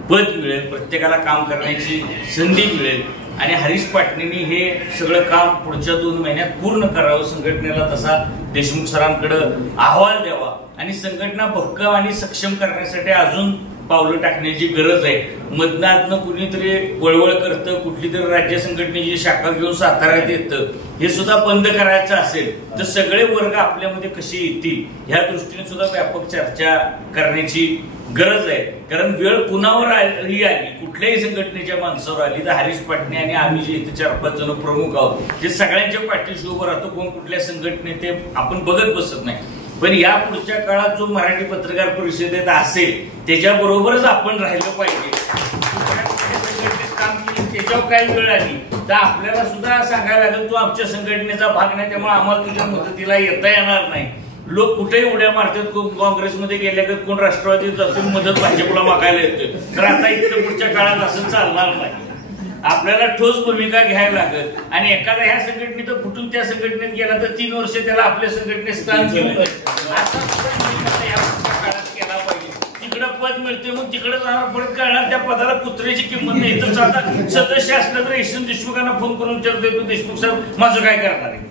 पद मिळेल, प्रत्येकाला काम करण्याची संधी मिळेल. आणि हरीश पाटणेंनी हे सगळं काम पुढच्या 2 महिन्यात पूर्ण करावं, संघटनेला तसा देशमुख सरांकडे अहवाल द्यावा आणि संघटना भक्कम आणि सक्षम करण्यासाठी अजून पावलं टाकण्याची गरज आहे. मधनातनं कुणीतरी वळवळ करतं, कुठली तरी राज्य संघटनेची शाखा घेऊन साताऱ्यात येतं, हे सुद्धा बंद करायचं असेल तर सगळे वर्ग आपल्यामध्ये कसे येतील ह्या दृष्टीने सुद्धा व्यापक चर्चा करण्याची गरज आहे. कारण वेळ कुणावर आली, कुठल्याही संघटनेच्या माणसावर आली तर हरीश पाटणे आणि आम्ही जे इथे 4-5 जण प्रमुख आहोत, जे सगळ्यांच्या पाठीशी उभं राहतो, कोण कुठल्या संघटनेत ते आपण बघत बसत नाही. पण या पुढच्या काळात जो मराठी पत्रकार परिषदेत असेल त्याच्याबरोबरच आपण राहिलं पाहिजे. काम केलं त्याच्यावर काय वेळ आली तर आपल्याला सुद्धा सांगायला लागेल तू आमच्या संघटनेचा भाग नाही, त्यामुळे आम्हाला तुझ्या मदतीला येता येणार नाही. लोक कुठेही उड्या मारतात, कोण काँग्रेसमध्ये गेल्या का कोण राष्ट्रवादीत जातो, मदत भाजपला मागायला येतोय. तर आता इथं पुढच्या काळात असं चालणार नाही. आपल्याला ठोस भूमिका घ्यायला लागत आणि एखादा ह्या संघटनेत फुटून त्या संघटनेत गेला तर 3 वर्ष त्याला आपल्या संघटनेत स्थान दिलं. असा काळात केला पाहिजे. तिकडं पद मिळते मग तिकडे जाणार, परत कळणार त्या पदाला कुत्र्याची किंमत नाही. तर आता सदस्य असलं तर यशवंत देशमुखांना फोन करून विचारतो, देशमुख साहेब माझं काय करणार आहे,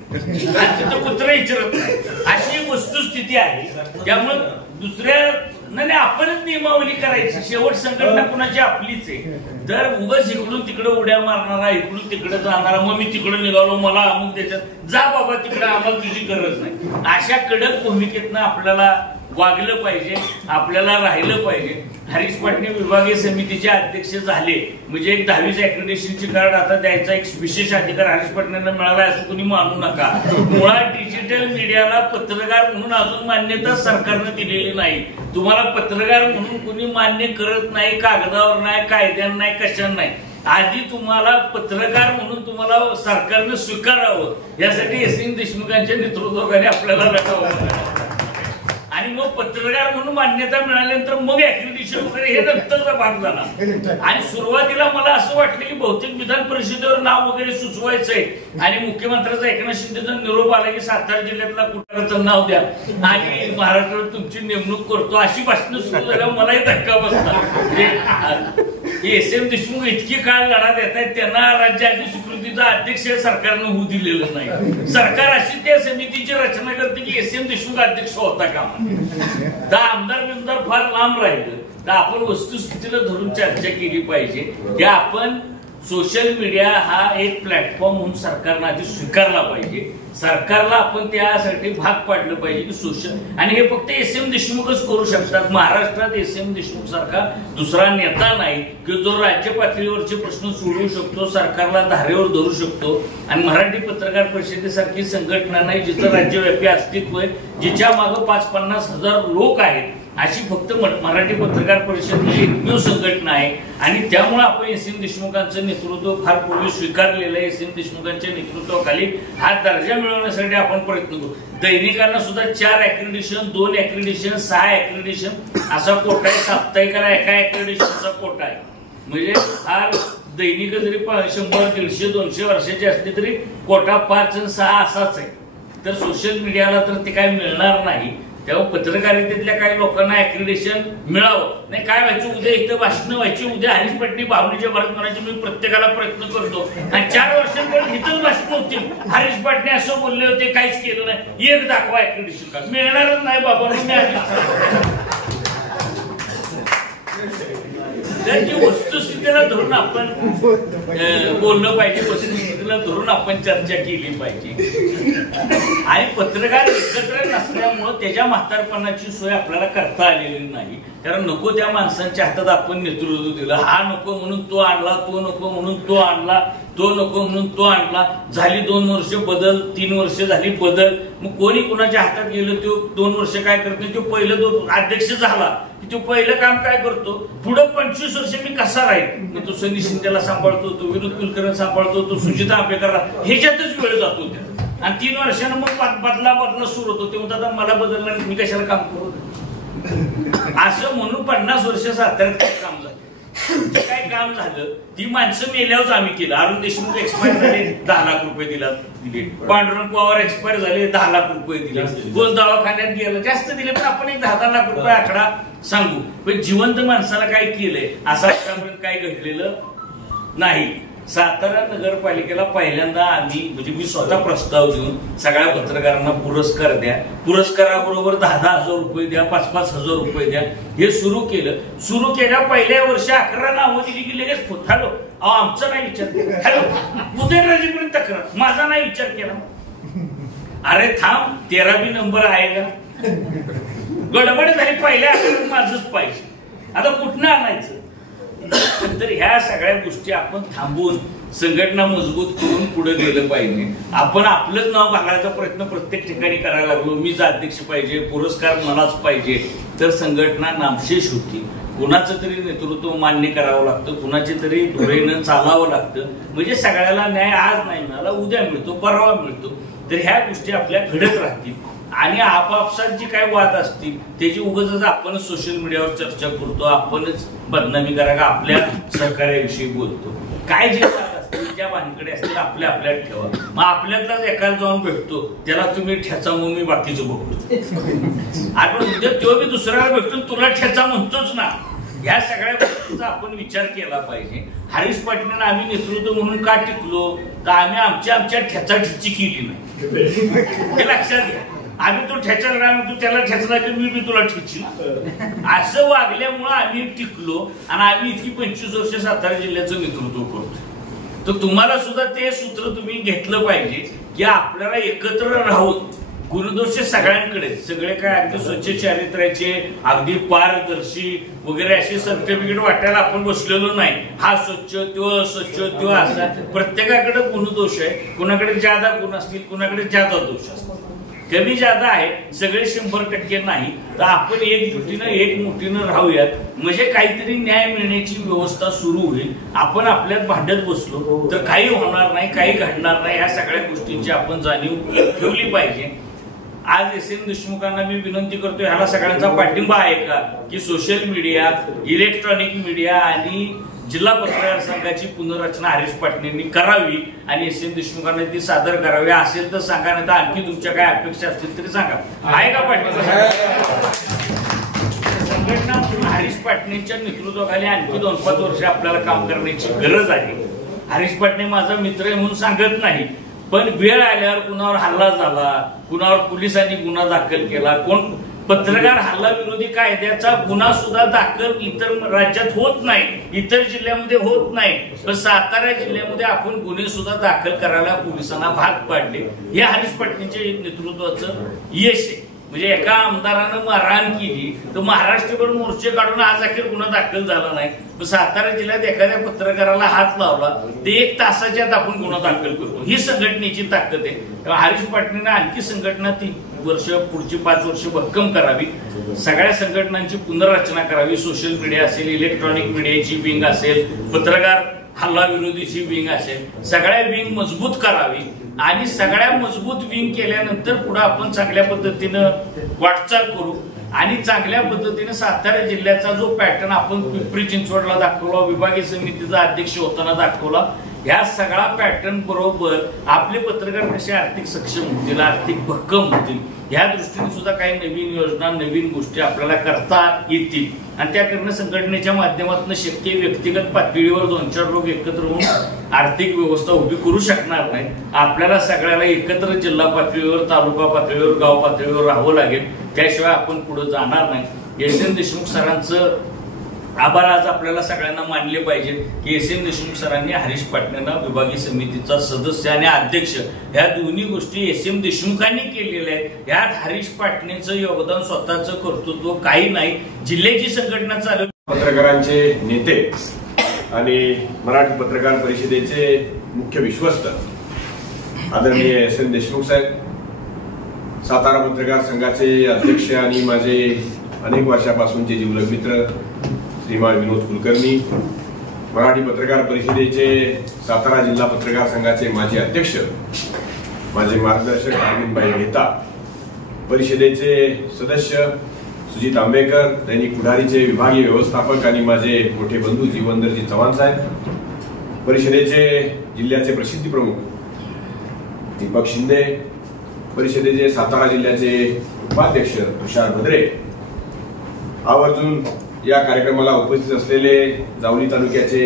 आणि तिथं कुत्रा विचारत नाही. अशी वस्तुस्थिती आहे. त्यामुळे दुसऱ्या नाही आपणच नियमावली करायची. शेवट संघटना कुणाची आपलीच आहे. तर उगाच इकडून तिकडे उड्या मारणारा, इकडून तिकडे जाणारा, मग मी तिकडे निघालो मला अमुक त्याच्यात जा बाबा तिकडे, आम्हाला तुझी गरज नाही, अशा कडक भूमिकेतनं आपल्याला वागलं पाहिजे, आपल्याला राहिलं पाहिजे. हरीश पाटणे विभागीय समितीचे अध्यक्ष झाले म्हणजे एक 10वीचं अॅक्रेडिटेशनची कार्ड आता द्यायचा एक विशेष अधिकार हरीश पाटणेंना मिळाला असं कोणी मानू नका. मुळात डिजिटल मीडियाला पत्रकार म्हणून अजून मान्यता सरकारनं दिलेली नाही. तुम्हाला पत्रकार म्हणून कोणी मान्य करत नाही, कागदावर नाही, कायद्यानं नाही, कशानं नाही. आधी तुम्हाला पत्रकार म्हणून तुम्हाला सरकारनं स्वीकारावं यासाठी एस.एन. देशमुखांच्या नेतृत्वाखाली आपल्याला लढावं आणि मग पत्रकार म्हणून मान्यता मिळाल्यानंतर मग ऍक्रिडिटेशन वगैरे हे नंतरचा भाग झाला. आणि सुरुवातीला मला असं वाटलं की बहुतेक विधान परिषदेवर नाव वगैरे सुचवायचंय आणि मुख्यमंत्र्यांचा एकनाथ शिंदेचा निरोप आला की सातारा जिल्ह्यातला कुठाराचं नाव द्या आणि महाराष्ट्रात तुमची नेमणूक करतो अशी भाषणं सुरू झाल्यावर मलाही धक्का बसला. एस.एम. देशमुख इतकी काळ लढा देत आहेत, त्यांना राज्य अधिस्वीकृतीचा अध्यक्ष सरकारनं होऊ दिलेलं नाही. सरकार अशी त्या समितीची रचना करते की एस.एम. देशमुख अध्यक्ष होता का, तर आमदार बिमदार फार लांब राहिलं. तर आपण वस्तुस्थितीला धरून चर्चा केली पाहिजे की आपण सोशल मीडिया हा एक प्लॅटफॉर्म म्हणून सरकारनं आधी स्वीकारला पाहिजे. सरकारला आपण त्यासाठी भाग पाडलं पाहिजे की सोशल, आणि हे फक्त एस.एम. देशमुखच करू शकतात. महाराष्ट्रात एस.एम. देशमुख सारखा दुसरा नेता नाही की जो राज्य पातळीवरचे प्रश्न सोडवू शकतो, सरकारला धारेवर धरू शकतो. आणि मराठी पत्रकार परिषदेसारखी संघटना नाही जिचं राज्यव्यापी अस्तित्व आहे, जिच्या मागं 5-50 हजार लोक आहेत, अशी फक्त मराठी पत्रकार परिषद ही एकमेव संघटना आहे. आणि त्यामुळे आपण एस.एम. देशमुखांचं नेतृत्व फार पूर्वी स्वीकारलेलं आहे. एस.एम. देशमुखांच्या नेतृत्वाखाली हा दर्जा मिळवण्यासाठी आपण प्रयत्न करू. दैनिकांना सुद्धा 4 ऍक्रिडिटेशन, 2 ऍक्रिडिटेशन, 6 ऍक्रिडिटेशन असा कोटा आहे. साप्ताहिकाला एका ऍक्रिडिटेशनचा कोटा आहे. म्हणजे हा दैनिक जरी 100, 150, 200 वर्षाची असली तरी कोटा 5 आणि 6 असाच आहे. तर सोशल मीडियाला तर ते काय मिळणार नाही. तेव्हा पत्रकारितेतल्या काही लोकांना ऍक्रिडिटेशन मिळावं नाही. काय व्हायचं, उद्या इथं भाषणं व्हायची, उद्या हरीश पाटणे भावनेच्या भारत म्हणायचे, मी प्रत्येकाला प्रयत्न करतो आणि 4 वर्षांपर्यंत इथंच भाषण होतील. हरीश पाटणे असं बोलले होते, काहीच केलं नाही, एक दाखवा ऍक्रिडिटेशन का, मिळणारच नाही बाबा. तर ती वस्तुस्थितीला धरून आपण बोललं पाहिजे, वस्तुस्थितीला धरून आपण चर्चा केली पाहिजे. आणि पत्रकार एकत्र नसल्यामुळं त्याच्या म्हातारपणाची सोय आपल्याला करता आलेली नाही. कारण नको त्या माणसांच्या हातात आपण नेतृत्व दिलं. हा नको म्हणून तो आणला, तो नको म्हणून तो आणला, तो नको म्हणून तो आणला, झाली 2 वर्ष बदल, 3 वर्ष झाली बदल. मग कोणी कोणाच्या हातात गेलं तो 2 वर्ष काय करतो, तो पहिलं तो अध्यक्ष झाला की तो पहिलं काम काय करतो, पुढे 25 वर्ष मी कसा राहील. मग तो सनी शिंदेला सांभाळतो, तो विनोद कुलकर्णी सांभाळतो, तो सुजिता आंबेकरला, ह्याच्यातच वेळ जातो त्या. आणि 3 वर्षानं मग बदला सुरू होतो. ते म्हणतात मला बदलणार, मी कशाला काम करू. असं म्हणून 50 वर्ष साताऱ्यात काम झालं. जे काय काम झालं ती माणसं मेल्यावर आम्ही केलं. अरुण देशमुख एक्सपायर झाले, 10 लाख रुपये दिले. पांडुरंग पवार एक्सपायर झाले, 10 लाख रुपये दिले. कोण दवाखान्यात गेलं, जास्त दिले, पण आपण एक 10 लाख रुपये आकडा सांगू. पण जिवंत माणसाला काय केलंय असं आतापर्यंत काय घडलेलं नाही. सातारा नगरपालिकेला पहिल्यांदा आम्ही, म्हणजे मी स्वतः प्रस्ताव देऊन सगळ्या पत्रकारांना पुरस्कार द्या, पुरस्काराबरोबर 10,000 रुपये द्या, 5,000 रुपये द्या, हे सुरू केलं. सुरू केल्या पहिल्या वर्षी 11 नावं दिली की लगेच हॅलो, आमचा नाही विचार केला, हॅलो उदयनराजेपर्यंत तक्रार, माझा नाही विचार केला. अरे थांब, 13बी नंबर आहे का. गडबड झाली, पहिल्या 11 माझंच पाहिजे, आता कुठनं आणायचं. तर ह्या सगळ्या गोष्टी आपण थांबवून संघटना मजबूत करून पुढे गेलं पाहिजे. आपण आपलंच नाव घालायचा प्रयत्न प्रत्येक ठिकाणी करायला लागलो, मीच अध्यक्ष पाहिजे, पुरस्कार मलाच पाहिजे, तर संघटना नामशेष होती. कुणाचं तरी नेतृत्व मान्य करावं लागतं, कुणाची तरी धोरणं चालावं लागतं. म्हणजे सगळ्याला न्याय आज नाही मिळाला, उद्या मिळतो, परवा मिळतो. तर ह्या गोष्टी आपल्या घडत राहतील. आणि आपापसात जी काय वाद असतील त्याची उगाच आपणच सोशल मीडियावर चर्चा करतो, आपणच बदनामी करा का आपल्या सहकार्याविषयी बोलतो. काय जे वाद असतील ज्या भानकडे असतील आपल्या आपल्यात ठेवा. मग आपल्यातलाच एकाला जाऊन भेटतो, त्याला तुम्ही ठेचा मग मी बाकीचं बघतो. आपण उद्या तो मी दुसऱ्याला भेटतो, तुला ठेचा म्हणतोच ना. ह्या सगळ्या गोष्टींचा आपण विचार केला पाहिजे. हरीश पाटलांना आम्ही नेतृत्व म्हणून का टिकलो, तर आम्ही आमच्या ठेचाठेची केली नाही, हे लक्षात घ्या. आम्ही तो ठेचला, तू त्याला ठेचला की मी तुला ठेची, असं वागल्यामुळं आम्ही टिकलो. आणि आम्ही इतकी 25 वर्ष सातारा जिल्ह्याचं नेतृत्व करतो. तर तुम्हाला सुद्धा ते सूत्र तुम्ही घेतलं पाहिजे की आपल्याला एकत्र राहून गुणदोष सगळ्यांकडे, सगळे काय अगदी स्वच्छ चारित्र्याचे, अगदी पारदर्शी वगैरे असे सर्टिफिकेट वाटायला आपण बसलेलो नाही. हा स्वच्छ, तो अस्वच्छ, तो असा, प्रत्येकाकडे गुणदोष आहे. कुणाकडे ज्यादा गुण असतील, कुणाकडे ज्यादा दोष असतील, कमी ज्यादा आहे, सगळे 100% नाही. तर आपण एकजुटीनं एकमुठीनं राहूयात, म्हणजे काहीतरी न्याय मिळण्याची व्यवस्था सुरू होईल. आपण आपल्यात भांडत बसलो तर काही होणार नाही, काही घडणार नाही. ह्या सगळ्या गोष्टींची आपण जाणीव ठेवली पाहिजे. आज एस.एन. देशमुखांना मी विनंती करतोय, ह्याला सगळ्यांचा पाठिंबा आहे का, की सोशल मीडिया, इलेक्ट्रॉनिक मीडिया आणि जिल्हा पत्रकार संघाची पुनर्रचना हरीश पाटलांनी करावी आणि एस.एन. देशमुखांना ती सादर करावी. असेल तर सांगा, नाही तर आणखी तुमच्या काय अपेक्षा असतील तरी सांगा. आहे का पाटील संघटना म्हणून हरीश पाटलांच्या नेतृत्वाखाली आणखी 2-5 वर्ष आपल्याला काम करण्याची गरज आहे. हरीश पाटले माझा मित्र आहे म्हणून सांगत नाही, पण वेळ आल्यावर कुणावर हल्ला झाला, कुणावर पोलिसांनी गुन्हा दाखल केला, कोण पत्रकार हल्ला विरोधी कायद्याचा गुन्हा सुद्धा दाखल इतर राज्यात होत नाही, इतर जिल्ह्यामध्ये होत नाही, पण सातारा जिल्ह्यामध्ये आपण गुन्हे सुद्धा दाखल करायला पोलिसांना भाग पाडले. हे हरीश पाटलांच्या नेतृत्वाचं यश आहे. म्हणजे एका आमदारानं मारहाण केली तर महाराष्ट्रभर मोर्चे काढून आज अखेर गुन्हा दाखल झाला नाही. सातारा जिल्ह्यात एखाद्या पत्रकाराला हात लावला ते 1 तासाच्या आत आपण गुन्हा दाखल करतो. ही संघटनेची ताकद आहे. तेव्हा हरीश पाटलांना आणखी संघटना 3 वर्ष, पुढची 5 वर्ष भक्कम करावी. सगळ्या संघटनांची पुनर्रचना करावी. सोशल मीडिया असेल, इलेक्ट्रॉनिक मीडियाची विंग असेल, पत्रकार हल्ला विरोधीची विंग असेल, सगळ्या विंग मजबूत करावी. आणि सगळ्या मजबूत विंग केल्यानंतर पुढे आपण चांगल्या पद्धतीनं वाटचाल करू. आणि चांगल्या पद्धतीने सातारा जिल्ह्याचा जो पॅटर्न आपण पिंपरी चिंचवडला दाखवला, विभागीय समितीचा अध्यक्ष होताना दाखवला, ह्या सगळ्या पॅटर्न बरोबर आपले पत्रकार कसे आर्थिक सक्षम होतील, आर्थिक भक्कम होतील, ह्या दृष्टीने सुद्धा काही नवीन योजना, नवीन गोष्टी आपल्याला करता येतील. आणि त्या करणं संघटनेच्या माध्यमातून शक्य. व्यक्तिगत पातळीवर 2-4 लोक एकत्र होऊन आर्थिक व्यवस्था उभी करू शकणार नाही. आपल्याला सगळ्याला एकत्र जिल्हा पातळीवर, तालुका पातळीवर, गाव पातळीवर राहावं लागेल. त्याशिवाय आपण पुढे जाणार नाही. एस.एन. देशमुख सरांचं आभार आज आपल्याला सगळ्यांना मानले पाहिजे की एस.एन. देशमुख सरांनी हरीश पाटलांना विभागीय समितीचा सदस्य आणि अध्यक्ष ह्या दोन्ही गोष्टी एस.एन. देशमुखांनी केलेल्या आहेत. ह्यात हरीश पाटलांचं योगदान, स्वतःचं कर्तृत्व काही नाही. जिल्ह्याची संघटना चालू. पत्रकारांचे नेते आणि मराठी पत्रकार परिषदेचे मुख्य विश्वस्त आदरणीय एस.एन. देशमुख साहेब, सातारा पत्रकार संघाचे अध्यक्ष आणि माझे अनेक वर्षापासूनचे जीवलग मित्र श्रीमान विनोद कुलकर्णी, मराठी पत्रकार परिषदेचे सातारा जिल्हा पत्रकार संघाचे माजी अध्यक्ष माझे मार्गदर्शक अरविंदभाई मेहता, परिषदेचे सदस्य सुजित आंबेकर, दैनिक पुढारीचे विभागीय व्यवस्थापक आणि माझे मोठे बंधू जीवनदरजी चव्हाण साहेब, परिषदेचे जिल्ह्याचे प्रसिद्धी प्रमुख दीपक शिंदे, परिषदेचे सातारा जिल्ह्याचे उपाध्यक्ष तुषार भद्रे, आवर्जून या कार्यक्रमाला उपस्थित असलेले जावली तालुक्याचे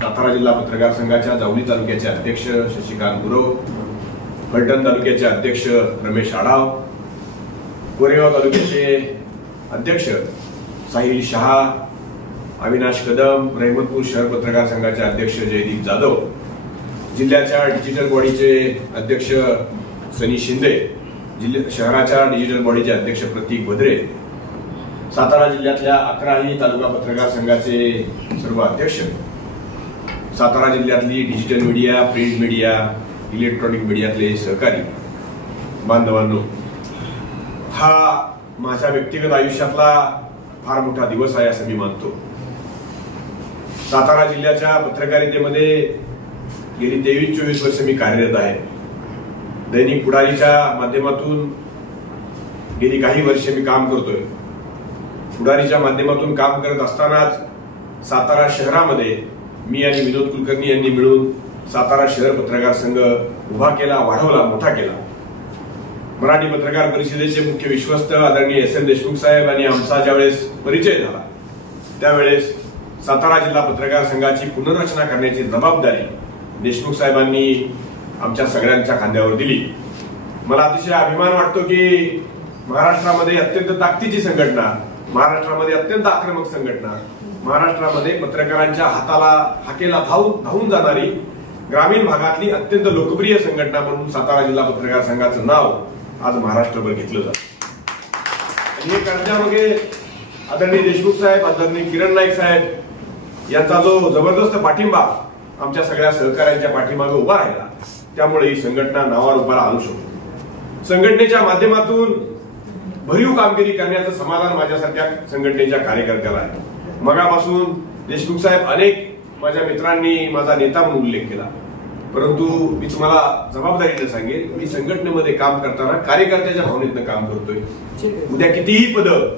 सातारा जिल्हा पत्रकार संघाच्या जावली तालुक्याचे अध्यक्ष शशिकांत गुरव, फलटण तालुक्याचे अध्यक्ष रमेश आढाव, कोरेगाव तालुक्याचे अध्यक्ष साहिल शहा, अविनाश कदम, रहमतपूर शहर पत्रकार संघाचे अध्यक्ष जयदीप जाधव, जिल्ह्याच्या डिजिटल बॉडीचे अध्यक्ष सनी शिंदे, शहराच्या डिजिटल बॉडीचे अध्यक्ष प्रतीक भद्रे, सातारा जिल्ह्यातल्या 11ही तालुका पत्रकार संघाचे सर्व अध्यक्ष, सातारा जिल्ह्यातली digital media, print media, electronic मीडियातले सहकारी बांधवांनो, हा माझ्या व्यक्तिगत आयुष्यातला फार मोठा दिवस आहे असं मी मानतो. सातारा जिल्ह्याच्या पत्रकारितेमध्ये गेली 23-24 वर्ष मी कार्यरत आहे. दैनिक पुढारीच्या माध्यमातून गेली काही वर्षे मी काम करतोय. पुढारीच्या माध्यमातून काम करत असतानाच सातारा शहरामध्ये मी आणि विनोद कुलकर्णी यांनी मिळून सातारा शहर पत्रकार संघ उभा केला, वाढवला, मोठा केला. मराठी पत्रकार परिषदेचे मुख्य विश्वस्त आदरणीय एस.एन. देशमुख साहेब आणि आमचा ज्यावेळेस परिचय झाला त्यावेळेस सातारा जिल्हा पत्रकार संघाची पुनर्रचना करण्याची जबाबदारी देशमुख साहेबांनी आमच्या सगळ्यांच्या खांद्यावर दिली. मला अतिशय अभिमान वाटतो की महाराष्ट्रामध्ये अत्यंत ताकदीची संघटना, महाराष्ट्रामध्ये अत्यंत आक्रमक संघटना, महाराष्ट्रामध्ये पत्रकारांच्या हाकेला धावून जाणारी ग्रामीण भागातली अत्यंत लोकप्रिय संघटना म्हणून सातारा जिल्हा पत्रकार संघाचं नाव आज महाराष्ट्रभर घेतलं जातं. आणि हे करण्यामागे आदरणीय देशमुख साहेब, आदरणीय किरण नाईक साहेब यांचा जो जबरदस्त पाठिंबा आमच्या सगळ्या सहकाऱ्यांच्या पाठीमागे उभा राहिला, त्यामुळे ही संघटना नावावर उभारा आणू शकतो. संघटनेच्या माध्यमातून भरीव कामगिरी करण्याचं समाधान माझ्यासारख्या संघटनेच्या कार्यकर्त्याला आहे. मगापासून देशमुख साहेब अनेक माझ्या मित्रांनी माझा नेता म्हणून उल्लेख केला, परंतु मी तुम्हाला जबाबदारीने सांगेन, मी संघटनेमध्ये काम करताना कार्यकर्त्याच्या भावनेतनं काम करतोय. उद्या कितीही पदं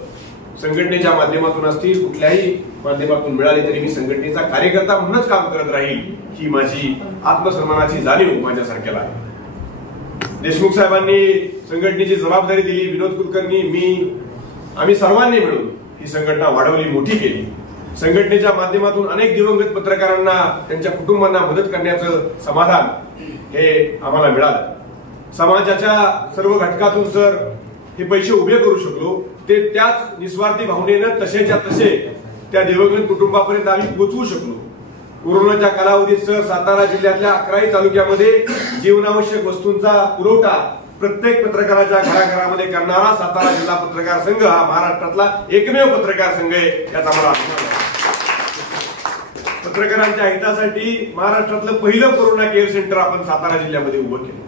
संघटनेच्या माध्यमातून असतील, कुठल्याही माध्यमातून मिळाली तरी मी संघटनेचा कार्यकर्ता म्हणूनच काम करत राहील, ही माझी आत्मसन्मानाची जाणीव माझ्यासारख्याला आहे. देशमुख साहेबांनी संघटनेची जबाबदारी दिली, विनोद कुलकर्णी, मी, आम्ही सर्वांनी मिळून ही संघटना वाढवली, मोठी केली. संघटनेच्या माध्यमातून अनेक दिवंगत पत्रकारांना, त्यांच्या कुटुंबांना मदत करण्याचं समाधान हे आम्हाला मिळालं. समाजाच्या सर्व घटकातून सर हे पैसे उभे करू शकलो, ते त्याच निस्वार्थी भावनेनं तसेच्या तसे त्या दिवंगत कुटुंबापर्यंत आम्ही पोहोचवू शकलो. कोरोनाच्या कालावधीत सर सातारा जिल्ह्यातल्या 11ही तालुक्यामध्ये जीवनावश्यक वस्तूंचा पुरवठा प्रत्येक पत्रकाराच्या घराघरामध्ये करणारा सातारा जिल्हा पत्रकार संघ हा महाराष्ट्रातला एकमेव पत्रकार संघ आहे, याचा मला अभिमान आहे. पत्रकारांच्या हितासाठी महाराष्ट्रातलं पहिलं कोरोना केअर सेंटर आपण सातारा जिल्ह्यामध्ये उभं केलं.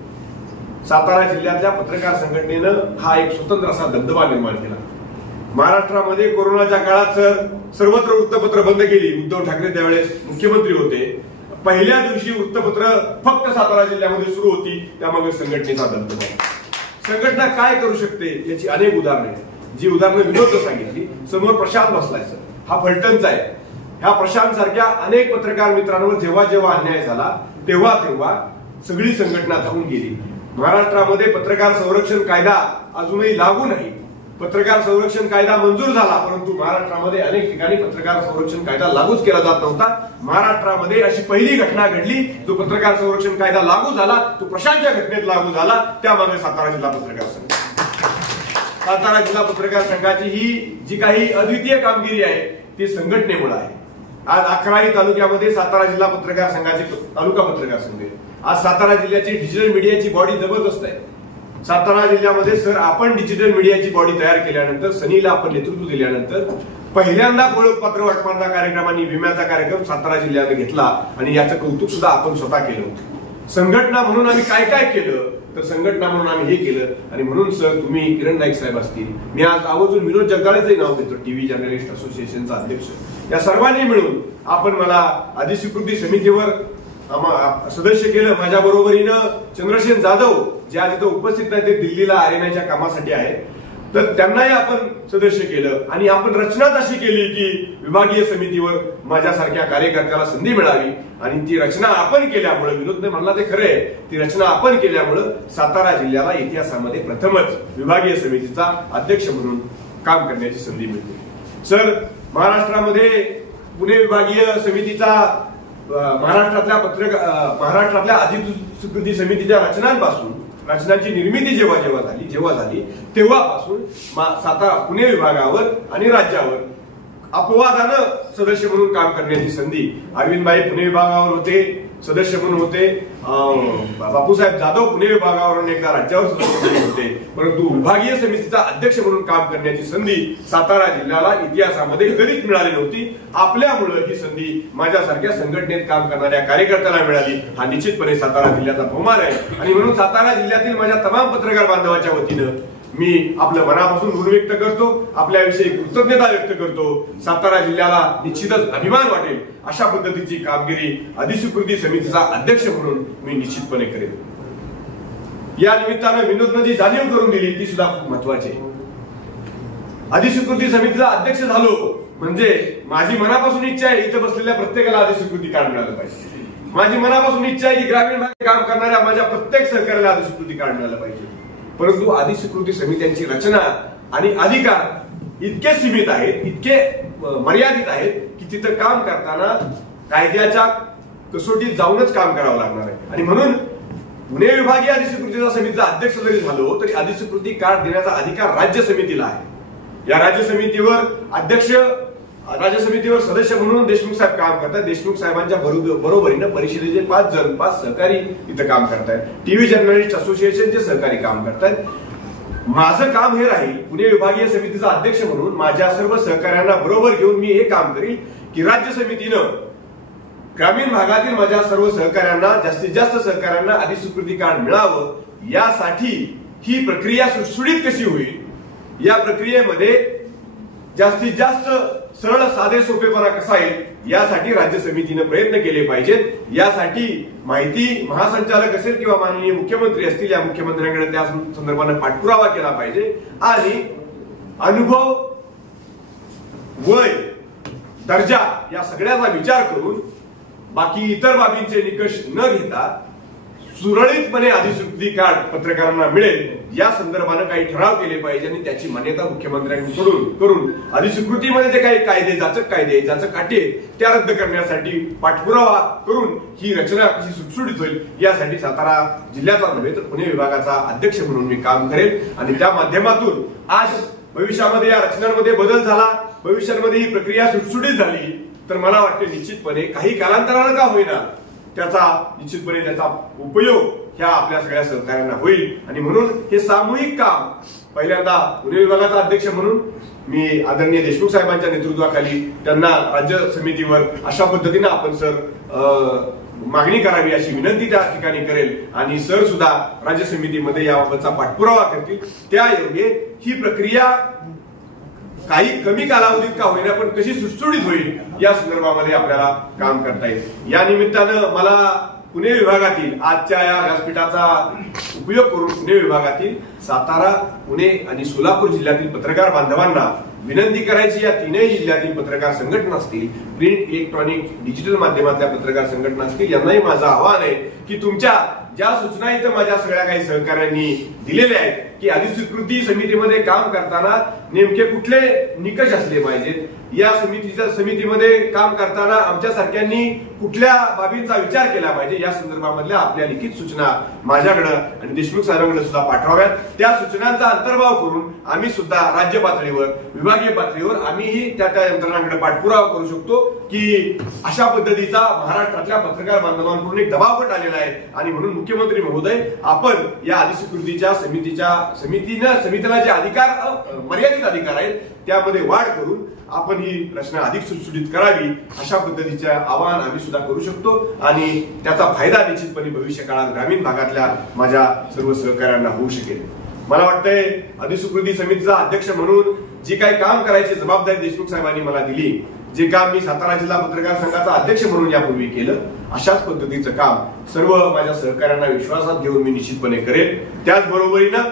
सातारा जिल्ह्यातल्या पत्रकार संघटनेनं हा एक स्वतंत्र असा दबदबा निर्माण केला. महाराष्ट्रामध्ये कोरोनाच्या काळात सर्वत्र वृत्तपत्र बंद केली. उद्धव ठाकरे त्यावेळेस मुख्यमंत्री होते. पहिल्या दिवशी वृत्तपत्र फक्त सातारा जिल्ह्यामध्ये सुरू होती, त्यामागे संघटनेचा दबदबा. संघटना काय करू शकते याची अनेक उदाहरणे आहेत. जी उदाहरणं विनोदनं सांगितली. समोर प्रशांत बसलाय सर, हा फलटणचा आहे. ह्या प्रशांत सारख्या अनेक पत्रकार मित्रांवर जेव्हा जेव्हा अन्याय झाला तेव्हा तेव्हा सगळी संघटना धावून गेली. महाराष्ट्रामध्ये पत्रकार संरक्षण कायदा अजूनही लागू नाही. पत्रकार संरक्षण कायदा मंजूर झाला, परंतु महाराष्ट्रामध्ये अनेक ठिकाणी पत्रकार संरक्षण कायदा लागूच केला जात नव्हता. महाराष्ट्रामध्ये अशी पहिली घटना घडली, जो पत्रकार संरक्षण कायदा लागू झाला तो प्रशांतच्या घटनेत लागू झाला, त्यामागे सातारा जिल्हा पत्रकार संघ. सातारा जिल्हा पत्रकार संघाची ही जी काही अद्वितीय कामगिरी आहे ती संघटनेमुळे आहे. आज 11ही तालुक्यामध्ये सातारा जिल्हा पत्रकार संघाचे तालुका पत्रकार संघ आहे. आज सातारा जिल्ह्याची डिजिटल मीडियाची बॉडी जबरदस्त आहे. सातारा जिल्ह्यामध्ये सर आपण डिजिटल मीडियाची बॉडी तयार केल्यानंतर, सनीला आपण नेतृत्व दिल्यानंतर पहिल्यांदा ओळखपत्र वाटपाचा कार्यक्रम आणि विम्याचा कार्यक्रम सातारा जिल्ह्याने घेतला आणि याचं कौतुक सुद्धा आपण स्वतः केलं। संघटना म्हणून आम्ही काय काय केलं तर संघटना म्हणून आम्ही हे केलं आणि म्हणून सर तुम्ही किरण नाईक साहेब असतील, मी आज आवर्जून विनोद जगदाळेचंही नाव घेतो, टीव्ही जर्नलिस्ट असोसिएशनचा अध्यक्ष, या सर्वांनी मिळून आपण मला अधिस्वीकृती समितीवर सदस्य केलं। माझ्या बरोबरीनं चंद्रसेन जाधव जे आज इथं उपस्थित नाही, ते दिल्लीला आरेनाच्या कामासाठी आहे, तर त्यांनाही आपण सदस्य केलं आणि आपण रचनाच अशी केली की विभागीय समितीवर माझ्यासारख्या कार्यकर्त्याला संधी मिळावी आणि ती रचना आपण केल्यामुळे, विनोदने म्हणला ते खरं आहे, ती रचना आपण केल्यामुळे सातारा जिल्ह्याला इतिहासामध्ये प्रथमच विभागीय समितीचा अध्यक्ष म्हणून काम करण्याची संधी मिळते। सर, महाराष्ट्रामध्ये पुणे विभागीय समितीचा महाराष्ट्रातल्या अधिस्वीकृती समितीच्या रचनांची निर्मिती जेव्हा झाली तेव्हापासून सातारा पुणे विभागावर आणि राज्यावर अपवादानं सदस्य म्हणून काम करण्याची संधी, अरविंदभाई पुणे विभागावर होते, सदस्य म्हणून होते, बापूसाहेब जाधव पुणे विभागावरून एकदा राज्यावर सदस्य म्हणून होते, परंतु विभागीय समितीचा अध्यक्ष म्हणून काम करण्याची संधी सातारा जिल्ह्याला इतिहासामध्ये कधीच मिळाली नव्हती। आपल्यामुळे ही संधी माझ्यासारख्या संघटनेत काम करणाऱ्या कार्यकर्त्याला मिळाली, हा निश्चितपणे सातारा जिल्ह्याचा बहुमान आहे आणि म्हणून सातारा जिल्ह्यातील माझ्या तमाम पत्रकार बांधवाच्या वतीनं मी आपलं मनापासून ऋण व्यक्त करतो, आपल्याविषयी कृतज्ञता व्यक्त करतो। सातारा जिल्ह्याला निश्चितच अभिमान वाटेल अशा पद्धतीची कामगिरी अधिस्वीकृती समितीचा अध्यक्ष म्हणून मी निश्चितपणे करेन। या निमित्तानं विनोदनं जी जाणीव करून दिली ती सुद्धा खूप महत्वाची आहे। अधिस्वीकृती समितीचा अध्यक्ष झालो म्हणजे माझी मनापासून इच्छा आहे इथं बसलेल्या प्रत्येकाला अधिस्वीकृती कार्ड मिळालं पाहिजे, माझी मनापासून इच्छा आहे की ग्रामीण भागात काम करणाऱ्या माझ्या प्रत्येक सहकार्याला अधिस्वीकृती कार्ड मिळालं पाहिजे, परंतु अधिस्वीकृती समित्यांची रचना आणि अधिकार इतके सीमित आहेत, इतके मर्यादित आहेत की तिथं काम करताना कायद्याच्या कसोटीत जाऊनच काम करावं लागणार आहे आणि म्हणून पुणे विभागीय अधिस्वीकृती समितीचा अध्यक्ष जरी झालो तरी अधिस्वीकृती कार्ड देण्याचा अधिकार राज्य समितीला आहे। या राज्य समितीवर सदस्य म्हणून देशमुख साहेब काम करतात। देशमुख साहेबांच्या बरोबरीनं परिषदेचे 5 सहकारी इथं काम करतायत, टीव्ही जर्नलिस्ट असोसिएशनचे सहकारी काम करतायत। माझं काम हे राहील पुणे विभागीय समितीचा अध्यक्ष म्हणून माझ्या सर्व सहकार्यांना बरोबर घेऊन मी हे काम करील की राज्य समितीनं ग्रामीण भागातील माझ्या सर्व सहकार्यांना, जास्तीत जास्त सहकार्यांना अधिस्वीकृती कार्ड मिळावं, यासाठी ही प्रक्रिया सुटसुटीत कशी होईल, या प्रक्रियेमध्ये जास्तीत जास्त सरळ साधे सोपेपणा कसा येईल यासाठी राज्य समितीने प्रयत्न केले पाहिजेत। यासाठी माहिती महासंचालक असेल किंवा माननीय मुख्यमंत्री असतील, या मुख्यमंत्र्यांकडे त्या संदर्भाने पाठपुरावा केला पाहिजे आणि अनुभव, वय, दर्जा या सगळ्याचा विचार करून बाकी इतर बाबींचे निकष न घेता सुरळीतपणे अधिस्वीकृती कार्ड पत्रकारांना मिळेल या संदर्भाने काही ठराव केले पाहिजे आणि त्याची मान्यता मुख्यमंत्र्यांकडून करून अधिस्वीकृतीमध्ये जे काही कायदे, जाचक अटी त्या रद्द करण्यासाठी पाठपुरावा करून ही रचना कशी सुटसुटीत होईल यासाठी सातारा जिल्ह्याचा नव्हे तर पुणे विभागाचा अध्यक्ष म्हणून मी काम करेल आणि त्या माध्यमातून आज भविष्यामध्ये या रचनांमध्ये बदल झाला, भविष्यामध्ये ही प्रक्रिया सुटसुटीत झाली तर मला वाटते निश्चितपणे काही कालांतरानं का होईना निश्चितपणे त्याचा उपयोग ह्या आपल्या सगळ्या सहकार्यांना होईल आणि म्हणून हे सामूहिक काम पहिल्यांदा पुणे विभागाचा अध्यक्ष म्हणून मी आदरणीय देशमुख साहेबांच्या नेतृत्वाखाली त्यांना राज्य समितीवर अशा पद्धतीने आपण सर मागणी करावी अशी विनंती त्या ठिकाणी करेल आणि सर सुद्धा राज्य समितीमध्ये याबाबतचा पाठपुरावा करतील। त्यायोगे ही प्रक्रिया काही कमी कालावधीत का होईना पण कशी सुटसुटीत होईल या संदर्भामध्ये आपल्याला काम करता येईल। या निमित्तानं मला पुणे विभागातील आजच्या या व्यासपीठाचा उपयोग करून पुणे विभागातील सातारा, पुणे आणि सोलापूर जिल्ह्यातील पत्रकार बांधवांना विनंती करायची, या तीनही जिल्ह्यातील पत्रकार संघटना असतील, प्रिंट, इलेक्ट्रॉनिक, डिजिटल माध्यमातल्या पत्रकार संघटना असतील, यांनाही माझं आवाहन आहे की तुमच्या ज्या सूचना इथं माझ्या सगळ्या काही सहकार्यांनी दिलेल्या आहेत की अधिस्वीकृती समितीमध्ये काम करताना नेमके कुठले निकष असले पाहिजेत, या समितीमध्ये काम करताना आमच्या सारख्यांनी कुठल्या बाबींचा विचार केला पाहिजे या संदर्भामधल्या आपल्या लिखित सूचना माझ्याकडे आणि देशमुख साहेबांकडे सुद्धा पाठवाव्यात। त्या सूचनांचा अंतर्भाव करून आम्ही सुद्धा राज्य पातळीवर, विभागीय पातळीवर आम्हीही त्या यंत्रणांकडे पाठपुरावा करू शकतो की अशा पद्धतीचा महाराष्ट्रातल्या पत्रकार बांधवांकडून एक दबाव गट आलेला आहे आणि म्हणून मुख्यमंत्री महोदय आपण या अधिस्वीकृतीच्या समितीच्या समितीला जे अधिकार मर्यादित अधिकार आहेत त्यामध्ये वाढ करून आपण ही रचना अधिक सुटसुटीत करावी अशा पद्धतीचे आवाहन आम्ही सुद्धा करू शकतो आणि त्याचा फायदा निश्चितपणे भविष्य काळात ग्रामीण भागातल्या माझ्या सर्व सहकाऱ्यांना होऊ शकेल. मला वाटतंय अधिस्वीकृती समितीचा अध्यक्ष म्हणून जी काही काम करायची जबाबदारी देशमुख साहेबांनी मला दिली, जे काम मी सातारा जिल्हा पत्रकार संघाचा अध्यक्ष म्हणून यापूर्वी केलं, अशाच पद्धतीचं काम सर्व माझ्या सहकाऱ्यांना विश्वासात घेऊन मी निश्चितपणे करेन. त्याचबरोबरीनं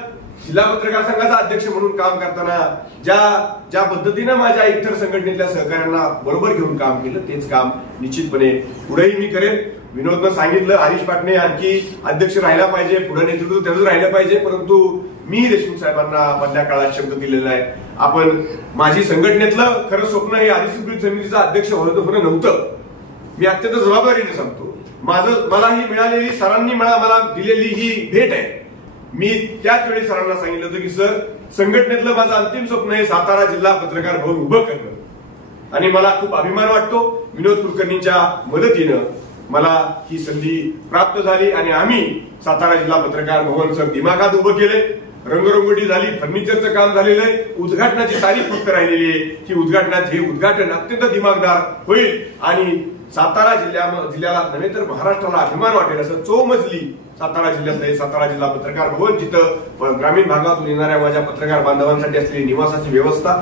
जिल्हा पत्रकार संघाचा अध्यक्ष म्हणून काम करताना ज्या पद्धतीनं माझ्या इतर संघटनेतल्या सहकाऱ्यांना बरोबर घेऊन काम केलं तेच काम निश्चितपने पुढेही मी करेन. विनोदनं सांगितलं हरीश पाटणे आणखी अध्यक्ष राहायला पाहिजे, पुढे नेतृत्व त्याचं राहिलं पाहिजे, परंतु मी देशमुख साहेबांना मधल्या काळात शब्द दिलेला आहे. आपण माझी संघटनेतलं खरं स्वप्न हे अधिस्वीकृत समितीचा अध्यक्ष होणं नव्हतं. मी अत्यंत जबाबदारीने सांगतो, मला ही मिळालेली सरांनी मला दिलेली ही भेट आहे. मी त्याच वेळी सरांना सांगितलं होतं की सर, संघटनेतलं माझं अंतिम स्वप्न आहे सातारा जिल्हा पत्रकार भवन उभं करणं आणि मला खूप अभिमान वाटतो विनोद कुलकर्णींच्या मदतीनं मला ही संधी प्राप्त झाली आणि आम्ही सातारा जिल्हा पत्रकार भवन सर दिमागात उभं केले. रंगरंगोटी झाली, फर्निचरचं काम झालेलं आहे, उद्घाटनाची तारीख फक्त राहिलेली आहे. ही उद्घाटन अत्यंत दिमागदार होईल आणि सातारा जिल्ह्याला नव्हे तर महाराष्ट्राला अभिमान वाटेल असं चोमजली सातारा जिल्ह्यात आहे सातारा जिल्हा पत्रकार भवन, जिथं ग्रामीण भागातून येणाऱ्या माझ्या पत्रकार बांधवांसाठी असलेली निवासाची व्यवस्था,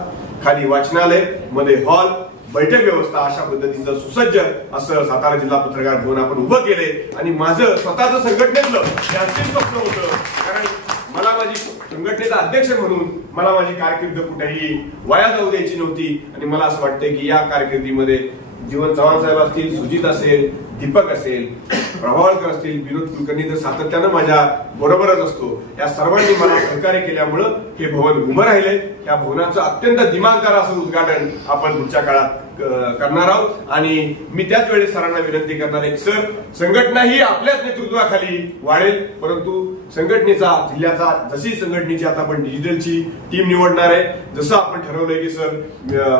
खाली वाचनालय, मध्ये हॉल, बैठक व्यवस्था अशा पद्धतीचं सुसज्ज असं सातारा जिल्हा पत्रकार भवन आपण उभं केले आणि माझं स्वतःचं संघटनेतलं हे अंतिम स्वप्न होतं. कारण मला माझी संघटनेचा अध्यक्ष म्हणून मला माझी कारकीर्द कुठेही वाया जाऊ द्यायची नव्हती आणि मला असं वाटतंय की या कारकिर्दीमध्ये जीवन चव्हाण साहेब असतील, सुजित असेल, दीपक असेल, प्रभावळकर असतील, विनोद कुलकर्णी तर सातत्यानं माझ्या बरोबरच असतो, या सर्वांनी मला सहकार्य केल्यामुळं हे भवन उभं राहिले. या भवनाचं अत्यंत दिमागदार असं उद्घाटन आपण पुढच्या काळात करणार आहोत आणि मी त्याच वेळेस सरांना विनंती करणार आहे, सर, संघटना ही आपल्याच नेतृत्वाखाली वाढेल, परंतु संघटनेचा जिल्ह्याचा जशी संघटनेची आता आपण डिजिटलची टीम निवडणार आहे, जसं आपण ठरवलंय की सर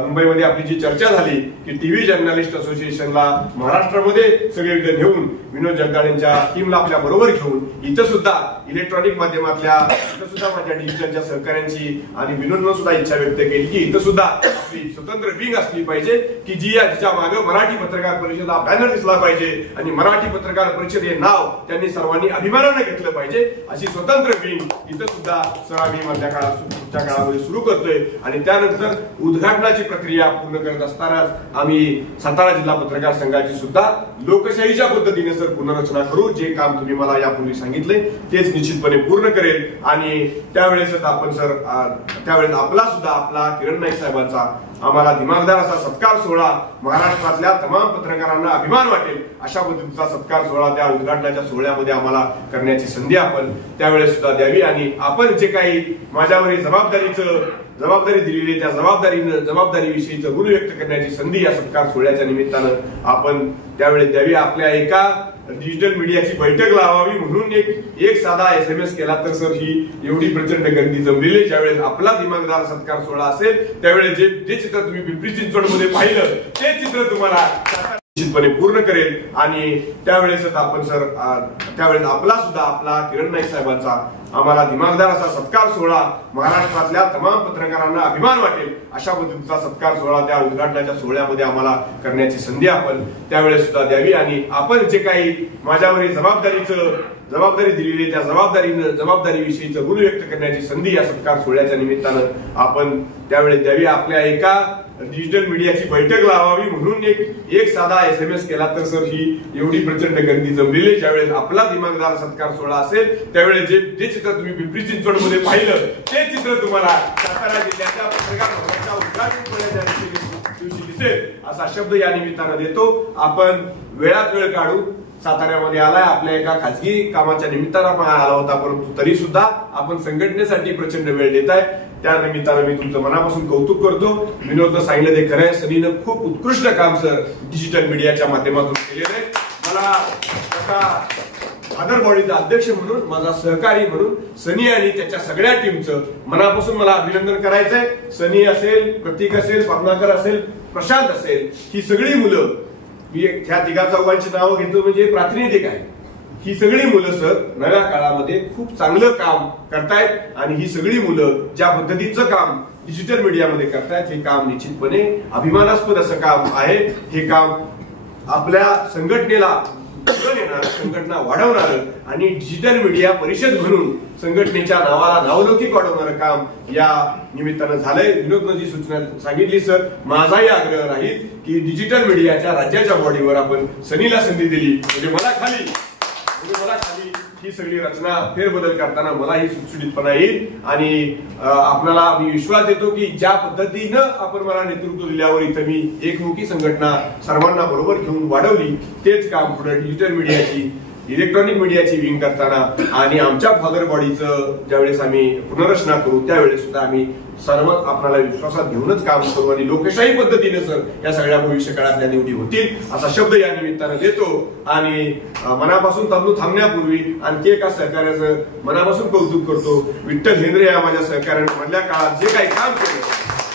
मुंबईमध्ये आपली जी चर्चा झाली की टीव्ही जर्नलिस्ट असोसिएशनला महाराष्ट्रामध्ये सगळीकडे नेऊन विनोद जगदाळेंच्या टीमला आपल्या बरोबर घेऊन इथं सुद्धा इलेक्ट्रॉनिक माध्यमातल्या इथं सुद्धा माझ्या डिजिटलच्या सहकाऱ्यांची आणि विनोदनं सुद्धा इच्छा व्यक्त केली की इथं सुद्धा आपली स्वतंत्र विंग असली पाहिजे की जिच्या मागे मराठी पत्रकार परिषद हा बॅनर दिसला पाहिजे आणि मराठी पत्रकार परिषद हे नाव त्यांनी सर्वांनी अभिमानाने घेतलं पाहिजे. अशी स्वतंत्र विंग इथं सुद्धा सर आम्ही मधल्या पुढच्या काळामध्ये सुरू करतोय आणि त्यानंतर उद्घाटनाची प्रक्रिया पूर्ण करत असतानाच आम्ही सातारा जिल्हा पत्रकार संघाची सुद्धा लोकशाहीच्या पद्धतीने सर पुनर्रचना करू. जे काम तुम्ही मला यापूर्वी सांगितले तेच निश्चितपणे पूर्ण करेल आणि त्यावेळेस आपण सर त्यावेळेस आपला किरण नाईक साहेबांचा आम्हाला दिमागदार असा सत्कार सोहळा महाराष्ट्रातल्या तमाम पत्रकारांना अभिमान वाटेल अशा पद्धतीचा सत्कार सोहळा त्या उद्घाटनाच्या सोहळ्यामध्ये आम्हाला करण्याची संधी आपण त्यावेळेस सुद्धा द्यावी आणि आपण जे काही माझ्यावर जबाबदारी दिलेली त्या जबाबदारीविषयीचं ऋण व्यक्त करण्याची संधी या सत्कार सोहळ्याच्या निमित्तानं आपण त्यावेळेस द्यावी. आपल्या एका डिजिटल मीडियाची बैठक लावावी म्हणून एक साधा SMS केला तर सर ही एवढी प्रचंड गर्दी जमलेली. ज्यावेळेस आपला दिमागदार सत्कार सोहळा असेल त्यावेळेस जे चित्र तुम्ही पिंपरी चिंचवडमध्ये पाहिलं ते चित्र तुम्हाला निश्चितपणे पूर्ण करेल आणि त्यावेळेस आपण सर त्यावेळेस आपला किरण नाईक साहेबांचा आम्हाला दिमागदार असा सत्कार सोहळा महाराष्ट्रातल्या तमाम पत्रकारांना अभिमान वाटेल अशा पद्धतीचा सत्कार सोहळा त्या उद्घाटनाच्या सोहळ्यामध्ये आम्हाला करण्याची संधी आपण त्यावेळेस सुद्धा द्यावी आणि आपण जे काही माझ्यावर जबाबदारी दिलेली त्या जबाबदारीविषयीचं ऋण व्यक्त करण्याची संधी या सत्कार सोहळ्याच्या निमित्तानं आपण त्यावेळेस द्यावी. आपल्या एका डिजिटल मीडियाची बैठक लावावी म्हणून एक साधा SMS केला तर सर ही एवढी प्रचंड गर्दी जमलेली. ज्यावेळेस आपला दिमागदार सत्कार सोहळा असेल त्यावेळेस जे चित्र तुम्ही पिंपरी चिंचवडमध्ये पाहिलं ते चित्र तुम्हाला सातारा जिल्ह्याच्या पत्रकार भवनाच्या उद्घाटन दिवशी दिसेल असा शब्द या निमित्तानं देतो. आपण वेळात वेळ काढून साताऱ्यामध्ये आलाय, आपल्या एका खासगी कामाच्या निमित्तानं आला होता, परंतु तरी सुद्धा आपण संघटनेसाठी प्रचंड वेळ देताय. त्या निमित्तानं मी तुमचं मनापासून कौतुक करतो. विनोदनं सांगितलं ते खरं आहे, सनीनं खूप उत्कृष्ट काम सर डिजिटल मीडियाच्या माध्यमातून केलेलं आहे. मला फादर बॉडीचा अध्यक्ष म्हणून, माझा सहकारी म्हणून सनी आणि त्याच्या सगळ्या टीमचं मनापासून मला अभिनंदन करायचंय. सनी असेल, प्रतीक असेल, पद्माकर असेल, प्रशांत असेल, ही सगळी मुलं, मी ह्या तिघा चौघांची नावं घेतो म्हणजे प्रातिनिधिक आहे. ही सगळी मुलं सर नव्या काळामध्ये खूप चांगलं काम करतायत आणि ही सगळी मुलं ज्या पद्धतीचं काम डिजिटल मीडियामध्ये करतायत हे काम निश्चितपणे अभिमानास्पद असं काम आहे. हे काम आपल्या संघटनेला येणार, संघटना वाढवणार आणि डिजिटल मीडिया परिषद म्हणून संघटनेच्या नावाला नावलौकिक वाढवणारं काम या निमित्तानं झालंय. विनोदनं जी सूचना सांगितली सर, माझाही आग्रह राहील की डिजिटल मीडियाच्या राज्याच्या बॉडीवर आपण सनीला संधी दिली म्हणजे मला खाली ही सगळी रचना फेरबदल करताना मलाही सुटसुटीतपणा येईल आणि आपल्याला मी विश्वास देतो की ज्या पद्धतीनं आपण मला नेतृत्व दिल्यावर इथं मी एकमुखी संघटना सर्वांना बरोबर घेऊन वाढवली तेच काम पुढे डिजिटल मीडियाची इलेक्ट्रॉनिक मीडियाची विंग करताना आणि आमच्या फादर बॉडीचं ज्यावेळेस आम्ही पुनर्रचना करू त्यावेळेस सुद्धा आम्ही सर्व आपल्याला विश्वासात घेऊनच काम करू आणि लोकशाही पद्धतीने सर या सगळ्या भविष्य काळातल्या निवडी होतील असा शब्द या निमित्तानं देतो. आणि मनापासून थांबण्यापूर्वी आणखी एका सहकार्याचं मनापासून कौतुक करतो. विठ्ठल हेंद्रे या माझ्या सहकार्याने मधल्या काळात जे काही काम केलं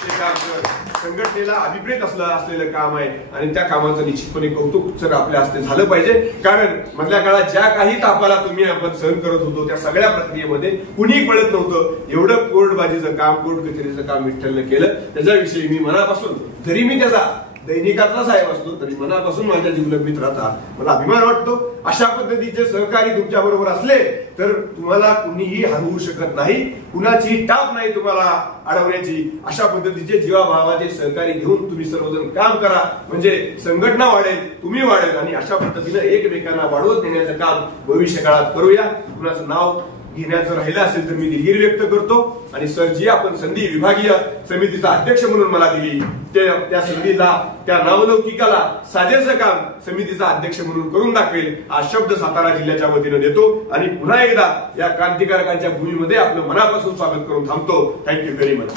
ते काम संघटनेला अभिप्रेत असलेलं काम आहे आणि त्या कामाचं निश्चितपणे कौतुक सर आपल्या हस्ते झालं पाहिजे. कारण मधल्या काळात ज्या काही तापाला तुम्ही आपण सहन करत होतो त्या सगळ्या प्रक्रियेमध्ये कुणीही पडत नव्हतं. एवढं कोर्टबाजीचं काम, कोर्ट कचेरीचं काम विठ्ठलनं केलं त्याच्याविषयी मी मनापासून, जरी मी त्याचा दैनिकातला साहेब असतो तरी मनापासून माझ्या जीवलग राहता मला अभिमान वाटतो. अशा पद्धतीचे सहकारी तुमच्या बरोबर असले तर तुम्हाला कुणीही हरवू शकत नाही, कुणाची टाप नाही तुम्हाला अडवण्याची. अशा पद्धतीचे जीवाभावाचे सहकारी घेऊन तुम्ही सर्वजण काम करा म्हणजे संघटना वाढेल, तुम्ही वाढेल आणि अशा पद्धतीने एकमेकांना वाढवत नेण्याचं काम भविष्य काळात करूया. कुणाचं नाव घेण्याचं राहिलं असेल तर मी दिलगिरी व्यक्त करतो आणि सर जी आपण संधी विभागीय समितीचा अध्यक्ष म्हणून मला दिली त्या संधीला, त्या नावलौकिकाला साजेचं काम समितीचा अध्यक्ष म्हणून करून दाखवेल हा शब्द सातारा जिल्ह्याच्या वतीनं देतो आणि पुन्हा एकदा या क्रांतिकारकांच्या भूमीमध्ये आपलं मनापासून स्वागत करून थांबतो. Thank you very much.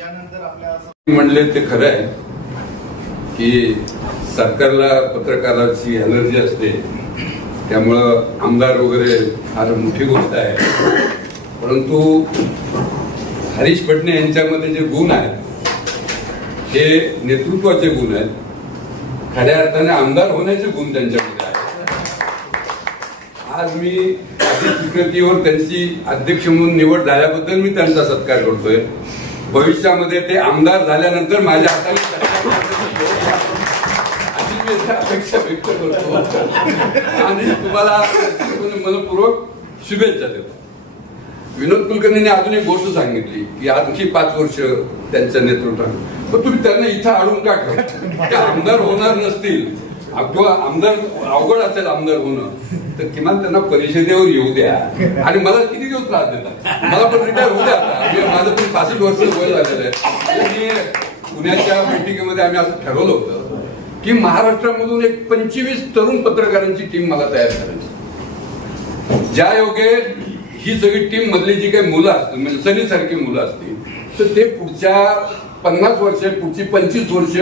यानंतर आपल्या म्हणले ते खरं आहे की सरकारला पत्रकाराची एनर्जी असते त्यामुळं आमदार वगैरे फार मोठी गोष्ट आहे. परंतु हरीश पटणे यांच्यामध्ये जे गुण आहेत हे नेतृत्वाचे गुण आहेत. खऱ्या अर्थाने आमदार होण्याचे गुण त्यांच्यामध्ये आहेत. आज मी स्वीकृतीवर त्यांची अध्यक्ष म्हणून निवड झाल्याबद्दल मी त्यांचा सत्कार करतोय. भविष्यामध्ये ते आमदार झाल्यानंतर माझ्या हाताने अपेक्षा व्यक्त करतो आणि तुम्हाला मनपूर्वक शुभेच्छा देतो. विनोद कुलकर्णीने अजून एक गोष्ट सांगितली की आणखी 5 वर्ष त्यांच्या नेतृत्वात, पण तुम्ही त्यांना इथं अडवून का ठेवा? त्या आमदार होणार नसतील किंवा आमदार अवघड असेल आमदार होणं तर किमान त्यांना परिषदेवर येऊ द्या. आणि मला किती दिवस त्रास देतात, मला पण रिटायर होऊ द्या. माझं पण 65 वर्ष वय झालेलं आहे. आणि पुण्याच्या बैठकीमध्ये आम्ही असं ठरवलं होतं की महाराष्ट्रामधून एक 25 तरुण पत्रकारांची टीम मला तयार करायची. ज्या योगे ही सगळी टीम मधली जी काही मुलं असतील म्हणजे सनीसारखी मुलं असतील तर ते पुढच्या 50 वर्ष, पुढची 25 वर्ष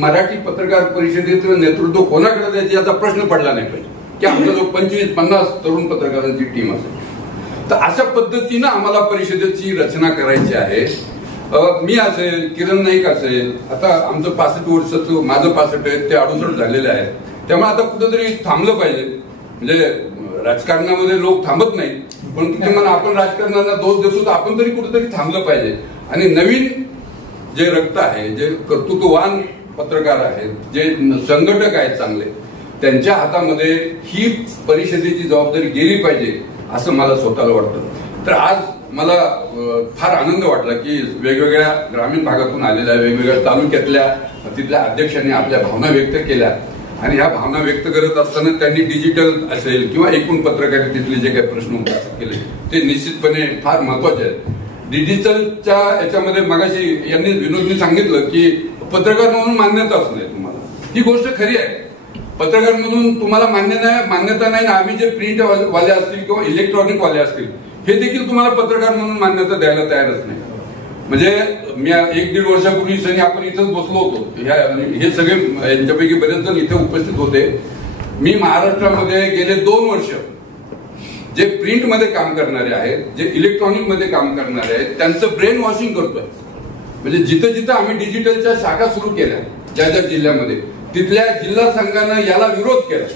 मराठी पत्रकार परिषदेचं नेतृत्व कोणाकडे द्यायचे याचा प्रश्न पडला नाही पाहिजे की आमचा जो 25-50 तरुण पत्रकारांची टीम असेल. तर अशा पद्धतीनं आम्हाला परिषदेची रचना करायची आहे. मी असेल, किरण नाईक असेल, आता आमचं 65 वर्षाचं, माझं 65 आहे, ते 68 झालेलं आहे. त्यामुळे आता कुठेतरी थांबलं पाहिजे. म्हणजे राजकारणामध्ये लोक थांबत नाही, पण तुम्हाला आपण राजकारणाला दोष देतो तर आपण तरी कुठेतरी थांबलं पाहिजे. आणि नवीन जे रक्त आहे, जे कर्तृत्ववान पत्रकार आहेत, जे संघटक आहेत चांगले, त्यांच्या हातामध्ये ही परिषदेची जबाबदारी गेली पाहिजे असं मला स्वतःला वाटतं. तर आज मला फार आनंद वाटला की वेगवेगळ्या ग्रामीण भागातून आलेल्या वेगवेगळ्या तालुक्यातल्या तिथल्या अध्यक्षांनी आपल्या भावना व्यक्त केल्या आणि ह्या भावना व्यक्त करत असताना त्यांनी डिजिटल असेल किंवा एकूण पत्रकारितेतले जे काही प्रश्न उपस्थित केले ते निश्चितपणे फार महत्वाचे आहेत. डिजिटलच्या याच्यामध्ये मगाशी यांनी विनोदनी सांगितलं की पत्रकार म्हणून मान्यता असू नये तुम्हाला. ही गोष्ट खरी आहे. पत्रकार म्हणून तुम्हाला मान्यता नाही ना. आम्ही जे प्रिंट वाले असतील किंवा इलेक्ट्रॉनिक वाले असतील हे देखील तुम्हाला पत्रकार म्हणून मान्यता द्यायला तयारच नाही. म्हणजे मी 1-1.5 वर्षापूर्वी सनी आपण इथंच बसलो होतो. हे सगळे यांच्यापैकी बरेच जण इथे उपस्थित होते. मी महाराष्ट्रामध्ये गेले 2 वर्ष जे प्रिंट मध्ये काम करणारे आहेत, जे इलेक्ट्रॉनिक मध्ये काम करणारे आहेत, त्यांचं ब्रेन वॉशिंग करतोय. म्हणजे जिथं जिथं आम्ही डिजिटलच्या शाखा सुरू केल्या ज्या ज्या जिल्ह्यामध्ये तिथल्या जिल्हा संघानं याला विरोध केला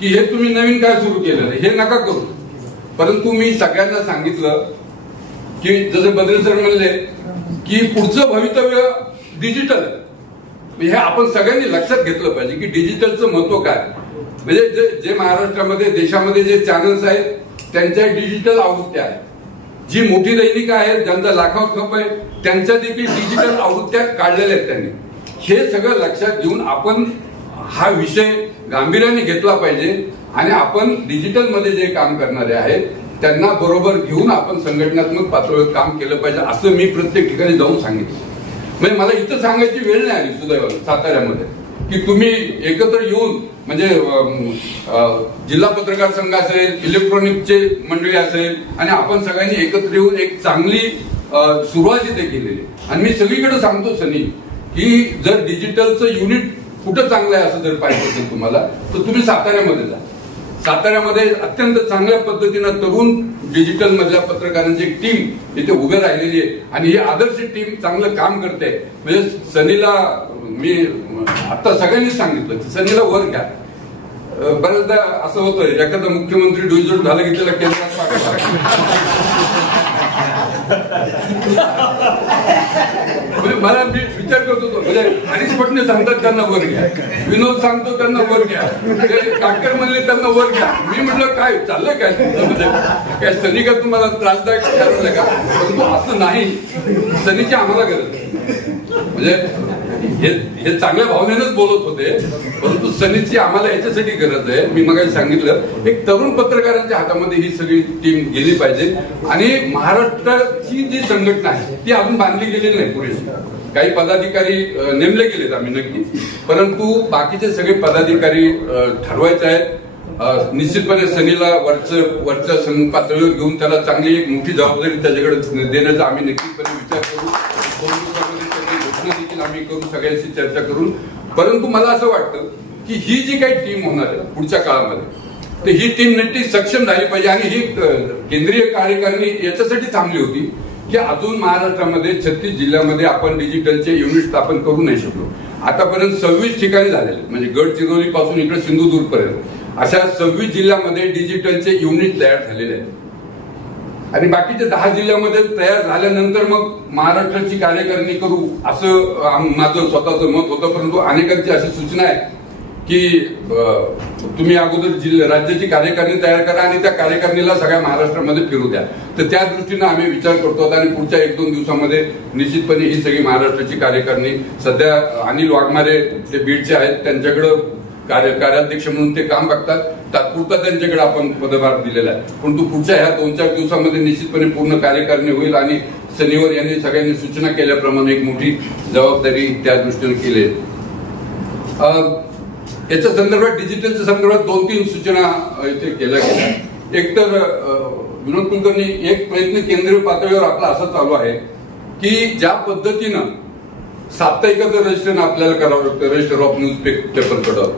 की हे तुम्ही नवीन काय सुरू केलं, हे नका करू. परंतु मी सगळ्यांना सांगितलं की जसे बद्रे सर म्हणले की पुढचं भवितव्य डिजिटल आहे. हे आपण सगळ्यांनी लक्षात घेतलं पाहिजे की डिजिटलचं महत्व काय. म्हणजे जे महाराष्ट्रामध्ये देशामध्ये जे चॅनल्स आहेत त्यांच्या डिजिटल आवृत्त्या आहेत. जी मोठी दैनिकं आहेत ज्यांचा लाखावर खप आहे त्यांच्या देखील डिजिटल आवृत्त्या काढलेल्या आहेत त्यांनी. हे सगळं लक्षात घेऊन आपण हा विषय गांभीर्याने घेतला पाहिजे आणि आपण डिजिटलमध्ये जे काम करणारे आहेत त्यांना बरोबर घेऊन आपण संघटनात्मक पातळीवर काम केलं पाहिजे असं मी प्रत्येक ठिकाणी जाऊन सांगितलं. म्हणजे मला इथं सांगायची वेळ नाही आली सुदैवाने साताऱ्यामध्ये की तुम्ही एकत्र येऊन म्हणजे जिल्हा पत्रकार संघ असेल, इलेक्ट्रॉनिकचे मंडळी असेल आणि आपण सगळ्यांनी एकत्र येऊन एक चांगली सुरुवात इथे केलेली. आणि मी सगळीकडे सांगतो सनी की जर डिजिटलचं युनिट कुठं चांगलं आहे असं जर पाहिजे असेल तुम्हाला तर तुम्ही साताऱ्यामध्ये जा. साताऱ्यामध्ये अत्यंत चांगल्या पद्धतीनं तरुण डिजिटल मधल्या पत्रकारांची एक टीम इथे उभे राहिलेली आहे आणि ही आदर्श टीम चांगलं काम करते. म्हणजे सनीला मी आता सगळ्यांनी सांगितलं की सनीला वर घ्या. बऱ्याचदा असं होतं एखादा मुख्यमंत्री डोईजोड झाला की त्याला केंद्रात मला मी विचार करत होतो म्हणजे हरीश पटणे सांगतात त्यांना वर घ्या, विनोद सांगतो त्यांना वर घ्या, काटकर म्हणले त्यांना वर घ्या. मी म्हटलं काय चाललंय काय तुमचं, काय सनी का तुम्हाला त्रासदायक ठरवलंय का. परंतु असं नाही, सनीची आम्हाला गरज आहे. म्हणजे हे चांगल्या भावनेनंच बोलत होते परंतु सनीची आम्हाला याच्यासाठी गरज आहे. मी मगाशी सांगितलं एक तरुण पत्रकारांच्या हातामध्ये ही सगळी टीम गेली पाहिजे आणि महाराष्ट्राची जी संघटना आहे ती अजून बांधली गेलेली नाही पुरेशी. काही पदाधिकारी नेमले गेलेत आम्ही नक्की, परंतु बाकीचे सगळे पदाधिकारी ठरवायचे आहेत. निश्चितपणे सनीला वरच्या पातळीवर घेऊन त्याला चांगली एक मोठी जबाबदारी त्याच्याकडे देण्याचा आम्ही नक्कीपणे विचार करू. देखील आम्ही करू सगळ्यांशी चर्चा करून. परंतु मला असं वाटतं की ही जी काही टीम होणार आहे पुढच्या काळामध्ये तर ही टीम नक्की सक्षम झाली पाहिजे. आणि ही केंद्रीय कार्यकारिणी याच्यासाठी थांबली होती की अजून महाराष्ट्रामध्ये 36 जिल्ह्यामध्ये आपण डिजिटलचे युनिट स्थापन करू नाही शकलो. आतापर्यंत 26 ठिकाणी झालेले म्हणजे गडचिरोली पासून इकडे सिंधुदुर्ग पर्यंत अशा 26 जिल्ह्यामध्ये डिजिटलचे युनिट तयार झालेले आहेत. आणि बाकीच्या 10 जिल्ह्यामध्ये तयार झाल्यानंतर मग महाराष्ट्राची कार्यकारिणी करू असं माझं स्वतःचं मत होतं. परंतु अनेकांची अशी सूचना आहे की तुम्ही अगोदर राज्याची कार्यकारिणी तयार करा आणि त्या कार्यकारिणीला सगळ्या महाराष्ट्रामध्ये फिरू द्या. तर त्या दृष्टीनं आम्ही विचार करतो आणि पुढच्या 1-2 दिवसामध्ये निश्चितपणे ही सगळी महाराष्ट्राची कार्यकारिणी सध्या अनिल वाघमारे जे बीडचे आहेत त्यांच्याकडे कार्याध्यक्ष म्हणून ते काम बघतात. तात्पुरता त्यांच्याकडे आपण पदभार दिलेला आहे. परंतु पुढच्या ह्या 2-4 दिवसामध्ये निश्चितपणे पूर्ण कार्यकारिणी होईल आणि शनिवार यांनी सगळ्यांनी सूचना केल्याप्रमाणे एक मोठी जबाबदारी त्या दृष्टीने केली. याच्या संदर्भात डिजिटलच्या संदर्भात 2-3 सूचना इथे केल्या गेल्या. एक तर विनोद कुलकर्णी एक प्रयत्न केंद्रीय पातळीवर आपला असा चालू आहे की ज्या पद्धतीनं साप्ताहिकाचं रजिस्ट्रेशन आपल्याला करावं लागतं, रजिस्टर ऑफ न्यूज पेपरकडं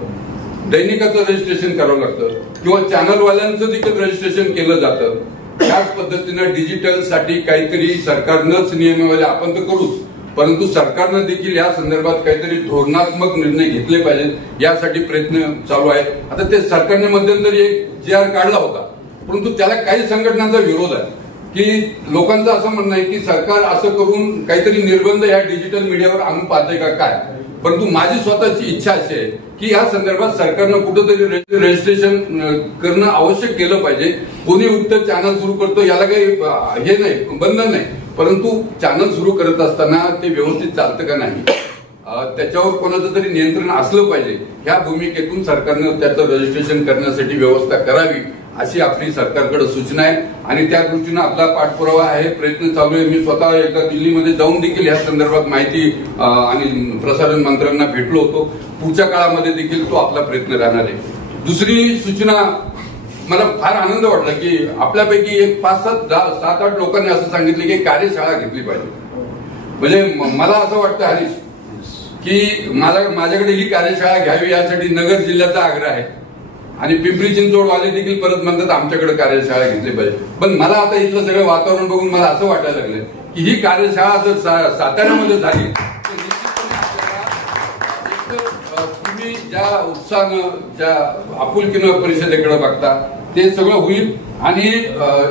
दैनिकाचं रजिस्ट्रेशन करावं लागतं किंवा चॅनलवाल्यांचं देखील रजिस्ट्रेशन केलं जातं. त्याच पद्धतीनं डिजिटलसाठी काहीतरी सरकारनंच नियमावली आपण तर करूच परंतु सरकारनं देखील या संदर्भात काहीतरी धोरणात्मक निर्णय घेतले पाहिजेत यासाठी प्रयत्न चालू आहे. आता ते सरकारने मध्यंतरी एक GR काढला होता परंतु त्याला काही संघटनांचा विरोध आहे की लोकांचं असं म्हणणं आहे की सरकार असं करून काहीतरी निर्बंध या डिजिटल मीडियावर आणून पाहते का काय. परंतु माझी स्वतःची इच्छा अशी आहे की या संदर्भात सरकारनं कुठंतरी रजिस्ट्रेशन करणं आवश्यक केलं पाहिजे. कोणी उक्त चॅनल सुरू करतो याला काही हे नाही, बंधन नाही, परंतु चॅनल सुरू करत असताना ते व्यवस्थित चालतं का नाही त्याच्यावर कोणाचं तरी नियंत्रण असलं पाहिजे. ह्या भूमिकेतून सरकारनं त्याचं रजिस्ट्रेशन करण्यासाठी व्यवस्था करावी अशी आपली सरकारकडे सूचना आहे आणि त्या दृष्टीनं आपला पाठपुरावा आहे, प्रयत्न चालू आहे. मी स्वतः एकदा दिल्लीमध्ये जाऊन देखील या संदर्भात माहिती आणि प्रसारण मंत्र्यांना भेटलो होतो. पुढच्या काळामध्ये देखील तो आपला प्रयत्न राहणार आहे. दुसरी सूचना मला फार आनंद वाटला की आपल्यापैकी एक 5-7 लोकांनी असं सांगितलं की कार्यशाळा घेतली पाहिजे. म्हणजे मला असं वाटतं हरीश की माझ्याकडे ही कार्यशाळा घ्यावी यासाठी नगर जिल्ह्याचा आग्रह आहे आणि पिंपरी चिंचवड वाले देखील परत म्हणतात आमच्याकडे कार्यशाळा घेतली पाहिजे. पण मला आता इथलं सगळं वातावरण बघून मला असं वाटायला लागलं की ही कार्यशाळा जर साताऱ्यामध्ये झाली तर निश्चितपणे आपल्याला तुम्ही ज्या उत्साहानं ज्या आपुलकीनं परिषदेकडे बघता ते सगळं होईल आणि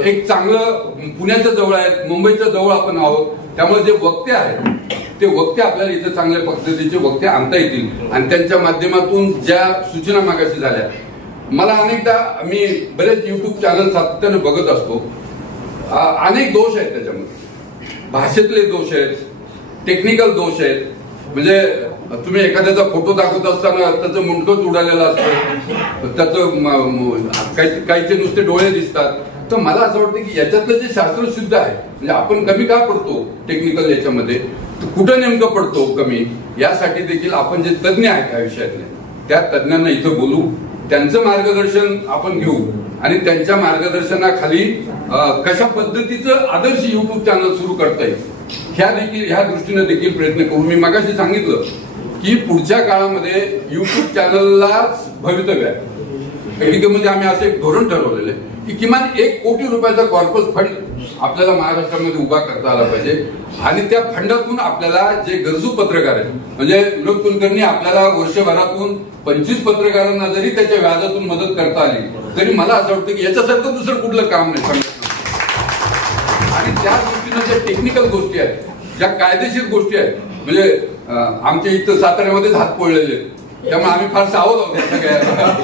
एक चांगलं पुण्याच्या जवळ आहे, मुंबईच्या जवळ आपण आहोत, त्यामुळे जे वक्ते आहेत ते वक्ते आपल्याला इथं चांगल्या पद्धतीचे वक्ते आणता येतील आणि त्यांच्या माध्यमातून ज्या सूचना मागाशी झाल्या. मला अनेकदा मी बरेच युट्यूब चॅनल सातत्याने बघत असतो, अनेक दोष आहेत त्याच्यामध्ये, भाषेतले दोष आहेत, टेक्निकल दोष आहेत. म्हणजे तुम्ही एखाद्याचा फोटो दाखवत असताना त्याचं मुंडकच उडालेलं असतं, त्याचं काहीचे नुसते डोळे दिसतात. तर मला असं वाटतं की याच्यातलं जे शास्त्र शुद्ध आहे, म्हणजे आपण कमी का पडतो टेक्निकल याच्यामध्ये, कुठं नेमकं पडतो कमी, यासाठी देखील आपण जे तज्ज्ञ आहेत त्या विषयातले त्या तज्ज्ञांना इथं बोलू, त्यांचं मार्गदर्शन आपण घेऊ आणि त्यांच्या मार्गदर्शनाखाली कशा पद्धतीचं आदर्श युट्यूब चॅनल सुरू करता येईल ह्या दृष्टीने देखील प्रयत्न करू. मी मगाशी सांगितलं की पुढच्या काळामध्ये युट्यूब चॅनलला भवितव्य आहे. मध्ये आम्ही असं एक धोरण ठरवलेलं आहे की किमान 1 कोटी रुपयाचा कॉर्पस फंड आपल्याला महाराष्ट्रामध्ये उभा करता आला पाहिजे आणि त्या फंडातून आपल्याला जे गरजू पत्रकार आहेत, म्हणजे विनोद कुलकर्णी आपल्याला वर्षभरातून 25 पत्रकारांना जरी त्याच्या व्याजातून मदत करता आली तरी मला असं वाटतं की याच्यासारखं दुसरं कुठलं काम नाही सांगितलं. आणि त्या दृष्टीनं ज्या टेक्निकल गोष्टी आहेत, ज्या कायदेशीर गोष्टी आहेत, म्हणजे आमच्या इथं साताऱ्यामध्येच हात पोळलेले, त्यामुळे आम्ही फार सावध आहोत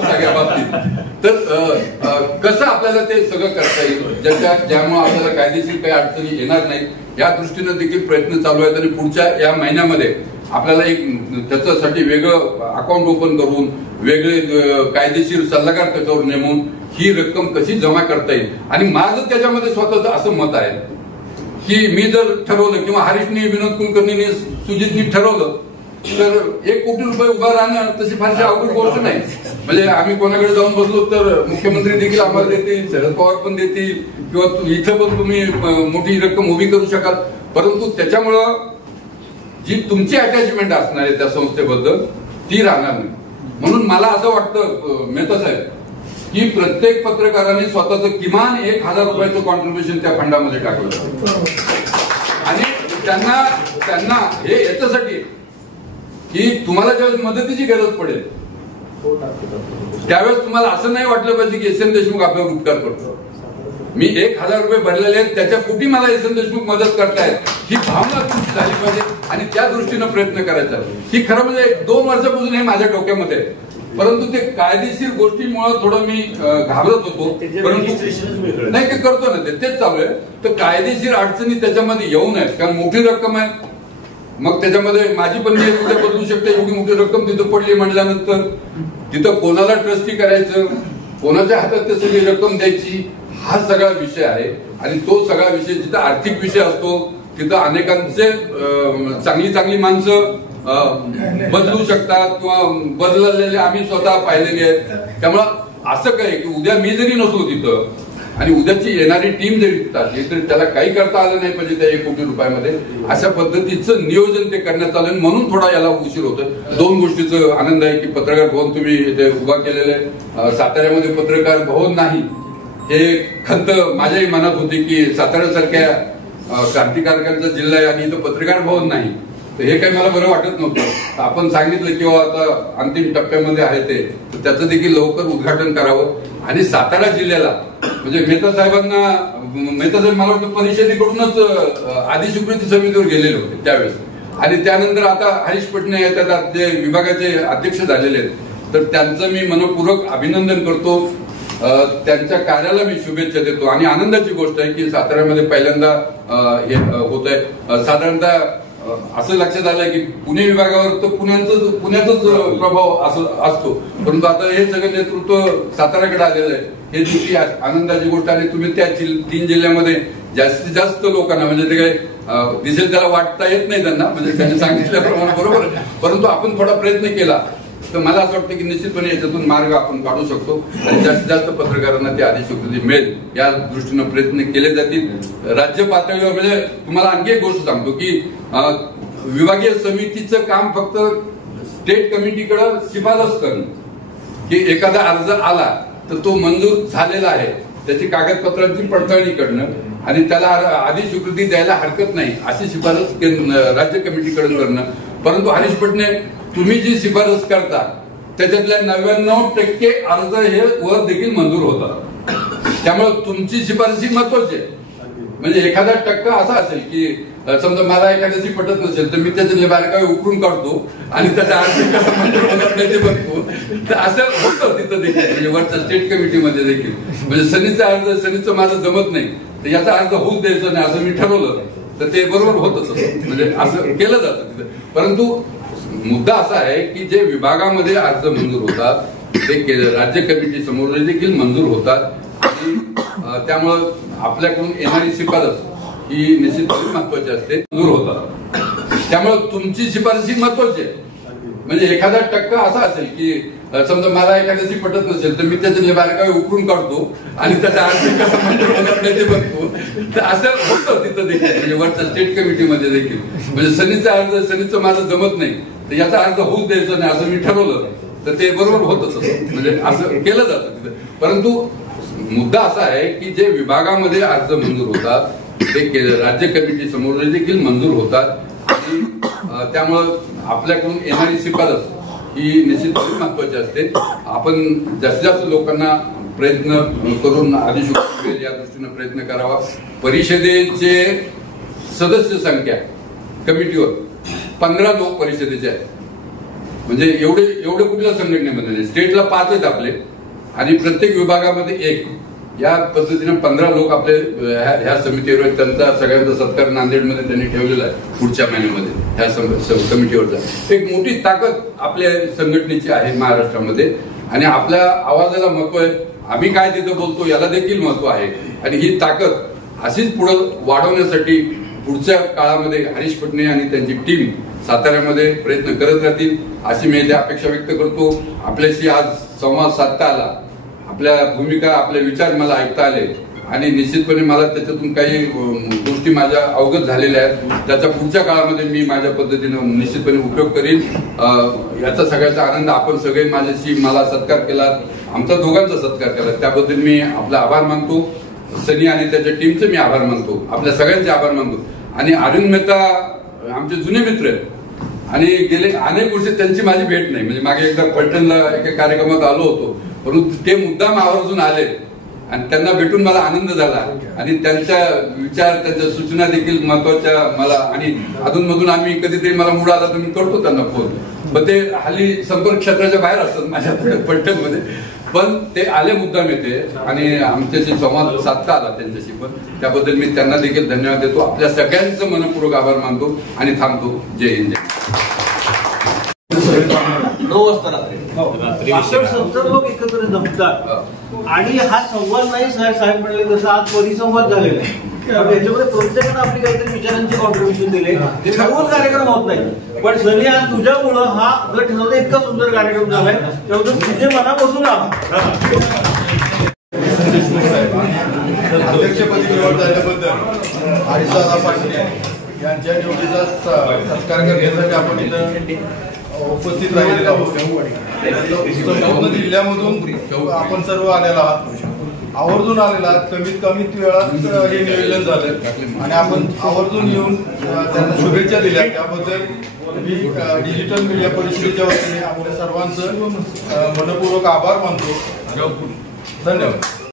सगळ्या बाबतीत. तर कसं आपल्याला ते सगळं करता येईल ज्यामुळे आपल्याला कायदेशीर काही अडचणी येणार नाहीत या दृष्टीनं देखील प्रयत्न चालू आहेत. आणि पुढच्या या महिन्यामध्ये आपल्याला एक त्याच्यासाठी वेगळं अकाउंट ओपन करून वेगळे कायदेशीर सल्लागार त्याच्यावर नेमून ही रक्कम कशी जमा करता येईल. आणि माझं त्याच्यामध्ये स्वतःच असं मत आहे की मी जर ठरवलं किंवा हरीशनी, विनोद कुलकर्णीने, सुजितनी ठरवलं तर 1 कोटी रुपये उभा राहणं तशी फारशी अवघड गोष्ट नाही. म्हणजे आम्ही कोणाकडे जाऊन बसलो तर मुख्यमंत्री देखील आम्हाला देतील, शरद पवार पण देतील किंवा इथं पण तुम्ही मोठी रक्कम उभी करू शकाल. परंतु त्याच्यामुळं जी तुमची अटॅचमेंट असणार आहे त्या संस्थेबद्दल ती राहणार नाही. म्हणून मला असं वाटतं मेहता साहेब की प्रत्येक पत्रकाराने स्वतःचं किमान 1,000 रुपयाचं कॉन्ट्रीब्युशन त्या फंडामध्ये टाकलं आणि त्यांना हे याच्यासाठी की तुम्हाला ज्यावेळेस मदतीची गरज पडेल त्यावेळेस तुम्हाला असं नाही वाटलं पाहिजे की एस एन देशमुख आपल्यावर उपकार करतो. मी 1,000 रुपये भरलेले आहेत त्याच्या पोटी मला एस एन देशमुख मदत करतायत ही भावना तुमची झाली पाहिजे आणि त्या दृष्टीनं प्रयत्न करायचा. ही खरं म्हणजे 2 वर्षापासून हे माझ्या डोक्यामध्ये आहे, परंतु ते कायदेशीर गोष्टीमुळे थोडं मी घाबरत होतो. परंतु नाही ते करतो ना तेच चालू आहे. तर कायदेशीर अडचणी त्याच्यामध्ये येऊ नयेत कारण मोठी रक्कम आहे. मग त्याच्यामध्ये माझी पण उद्या बदलू शकते. एवढी मोठी रक्कम तिथं पडली म्हटल्यानंतर तिथं कोणाला ट्रस्टी करायचं, कोणाच्या हातात ते सगळी रक्कम द्यायची, हा सगळा विषय आहे. आणि तो सगळा विषय जिथं आर्थिक विषय असतो तिथं अनेकांचे चांगली माणसं बदलू शकतात किंवा बदललेले आम्ही स्वतः पाहिलेले आहेत. त्यामुळं असं काय की उद्या मी जरी नसलो तिथं आणि उद्याची येणारी टीम जरी तिथं असली तरी त्याला काही करता आलं नाही पाहिजे त्या 1 कोटी रुपयामध्ये. अशा पद्धतीचं नियोजन ते करण्यात आलं म्हणून थोडा याला उशीर होतं. 2 गोष्टीचं आनंद आहे की पत्रकार भवन तुम्ही इथे उभा केलेलं आहे. साताऱ्यामध्ये पत्रकार भवन नाही हे खंत माझ्याही मनात होती की साताऱ्यासारख्या क्रांतिकारकांचा जिल्हा आहे आणि इथं पत्रकार भवन नाही. तर हे काही मला बरं वाटत नव्हतं. आपण सांगितलं किंवा आता अंतिम टप्प्यामध्ये आहे ते तर त्याचं देखील लवकर उद्घाटन करावं. आणि सातारा जिल्ह्याला म्हणजे मेहता साहेब मला वाटतं परिषदेकडूनच आदिस्वीकृती समितीवर गेलेले होते त्यावेळेस आणि त्यानंतर आता हरीश पटणे त्यात जे विभागाचे अध्यक्ष झालेले आहेत तर त्यांचं मी मनपूर्वक अभिनंदन करतो. त्यांच्या कार्याला मी शुभेच्छा देतो. आणि आनंदाची गोष्ट आहे की साताऱ्यामध्ये पहिल्यांदा हे होत आहे. साधारणतः असं लक्षात आलंय की पुणे विभागावर तर पुण्याचाच प्रभाव असतो परंतु आता हे सगळं नेतृत्व साताऱ्याकडे आलेलं आहे. हे देखील आनंदाची गोष्ट. आणि तुम्ही त्या 3 जिल्ह्यामध्ये जास्तीत जास्त लोकांना म्हणजे ते काही दिसेल त्याला वाटता येत नाही त्यांना म्हणजे त्यांनी सांगितल्याप्रमाणे बरोबर परंतु आपण थोडा प्रयत्न केला तर मला असं वाटतं की निश्चितपणे याच्यातून मार्ग आपण काढू शकतो आणि जास्तीत जास्त पत्रकारांना ती आदिस्वीकृती मिळेल या दृष्टीनं प्रयत्न केले जातील. राज्य पातळीवर म्हणजे तुम्हाला आणखी एक गोष्ट सांगतो की विभागीय समितीचं काम फक्त स्टेट कमिटीकडे शिफारस करणं की एखादा अर्ज आला तर तो मंजूर झालेला आहे त्याची कागदपत्रांची पडताळणी करणं आणि त्याला आदिस्वीकृती द्यायला हरकत नाही अशी शिफारस राज्य कमिटीकडे करणं. परंतु हरीश पटणे तुम्ही जी शिफारस करता त्याच्यातल्या 99% अर्ज हे वर देखील मंजूर होतात. त्यामुळे तुमची शिफारशी महत्वाची आहे. म्हणजे एखादा टक्का असा असेल की समजा मला एखाद्याची पटत नसेल तर मी त्याच्यातले बारकावे उकरून काढतो आणि त्याचा अर्ज कसा मंजूर होणार नाही ते बघतो. तर असं होतं तिथं देखील, म्हणजे वरच्या स्टेट कमिटीमध्ये देखील. म्हणजे सनीचा अर्ज सनीचं माझं जमत नाही तर याचा अर्ज होऊच द्यायचा नाही असं मी ठरवलं तर ते बरोबर होतच. म्हणजे असं केलं जातं तिथं. परंतु मुद्दा असा आहे की जे विभागामध्ये अर्ज मंजूर होतात ते राज्य कमिटी समोर देखील मंजूर होतात आणि त्यामुळं आपल्याकडून येणारी शिफारस ही निश्चितपणे महत्वाची असते, मंजूर होतात. त्यामुळे तुमची शिफारशी महत्वाची आहे. म्हणजे एखादा टक्का असा असेल की समजा मला एखाद्याची पटत नसेल तर मी त्याच्यातले बारकावे उकरून काढतो आणि त्याचा अर्ज कसा मंजूर होणार नाही ते बघतो. तर असं होतं तिथं देखील, म्हणजे वरच्या स्टेट कमिटीमध्ये देखील. म्हणजे सनीचा अर्ज सनीचं माझं जमत नाही तर याचा अर्ज होऊच द्यायचा नाही असं मी ठरवलं तर ते बरोबर होतच. म्हणजे असं केलं जातं तिथं. परंतु मुद्दा असा आहे की जे विभागामध्ये अर्ज मंजूर होतात ते राज्य कमिटी समोर देखील मंजूर होतात आणि त्यामुळं आपल्याकडून येणारी शिफारस ही निश्चितपणे महत्वाची असते. आपण जास्तीत जास्त लोकांना प्रयत्न करून अधिसूचित या दृष्टीने प्रयत्न करावा. परिषदेचे सदस्य संख्या कमिटीवर 15 लोक परिषदेचे आहेत. म्हणजे एवढे कुठल्या संघटनेमध्ये नाही. स्टेटला 5 आहेत आपले आणि प्रत्येक विभागामध्ये 1. या पद्धतीने 15 लोक आपले ह्या समितीवर आहेत. त्यांचा सगळ्यांचा सत्कार नांदेडमध्ये त्यांनी ठेवलेला आहे पुढच्या महिन्यामध्ये. ह्या कमिटीवरचा एक मोठी ताकद आपल्या संघटनेची आहे महाराष्ट्रामध्ये आणि आपल्या आवाजाला महत्व आहे. आम्ही काय तिथं बोलतो याला देखील महत्व आहे आणि ही ताकद अशीच पुढे वाढवण्यासाठी पुढच्या काळामध्ये हरीश पटणे आणि त्यांची टीम साताऱ्यामध्ये प्रयत्न करत राहतील अशी मी अपेक्षा व्यक्त करतो. आपल्याशी आज संवाद साधता आला, आपल्या भूमिका आपले विचार मला ऐकता आले आणि निश्चितपणे मला त्याच्यातून काही गोष्टी माझ्या अवगत झालेल्या आहेत. त्याच्या पुढच्या काळामध्ये मी माझ्या पद्धतीनं निश्चितपणे उपयोग करीन. याचा सगळ्याचा आनंद आपण सगळे माझ्याशी मला सत्कार केला, आमचा दोघांचा सत्कार केला त्याबद्दल मी आपला आभार मानतो. सनी आणि त्याच्या टीमचे मी आभार मानतो. आपल्या सगळ्यांचे आभार मानतो. आणि अरुण मेहता आमचे जुने मित्र आहेत आणि गेले अनेक वर्ष त्यांची माझी भेट नाही. म्हणजे मागे एकदा फलटणला एका कार्यक्रमात आलो होतो परंतु ते मुद्दाम आवर्जून आले आणि त्यांना भेटून मला आनंद झाला आणि त्यांच्या विचार त्यांच्या सूचना देखील महत्वाच्या मला. आणि अधूनमधून आम्ही कधीतरी मला मूड आला तर मी करतो त्यांना फोन. पण ते हल्ली संपर्क क्षेत्राच्या बाहेर असतात माझ्या फलटणमध्ये. पण ते आले मुद्दाम येते आणि आमच्याशी संवाद साधता आला त्यांच्याशी. पण त्याबद्दल मी त्यांना देखील धन्यवाद देतो. आपल्या सगळ्यांचं मनपूर्वक आभार मानतो आणि थांबतो. जय हिंद. 9 वाजता रात्री 70 लोक एकत्र जमतात आणि हा संवाद नाही. साहेब म्हणले जसं आज परिसंवाद झालेला आहे. याच्यामध्ये प्रत्येकानं आपली काहीतरी विचारांचे कॉन्ट्रीब्युशन दिले. ते सर्व कार्यक्रम होत नाही पण सनी आज तुझ्यामुळं हा आपलं ठरवलं इतका सुंदर कार्यक्रम झालाय त्याबद्दल तुझे मनापासून अध्यक्षपदी निवड झाल्याबद्दल हरीशदादा पाटील यांच्या निवडीचा सत्कार करण्यासाठी आपण इथं उपस्थित राहिलेलो आहोत. संपूर्ण जिल्ह्यामधून आपण सर्व आलेला आहात, आवर्जून आलेला. कमीत कमी वेळात हे नियोजन झालं आणि आपण आवर्जून येऊन त्यांना शुभेच्छा दिल्या. त्याबद्दल मी डिजिटल मीडिया परिषदेच्या वतीने आपल्या सर्वांचं मनपूर्वक आभार मानतो. धन्यवाद.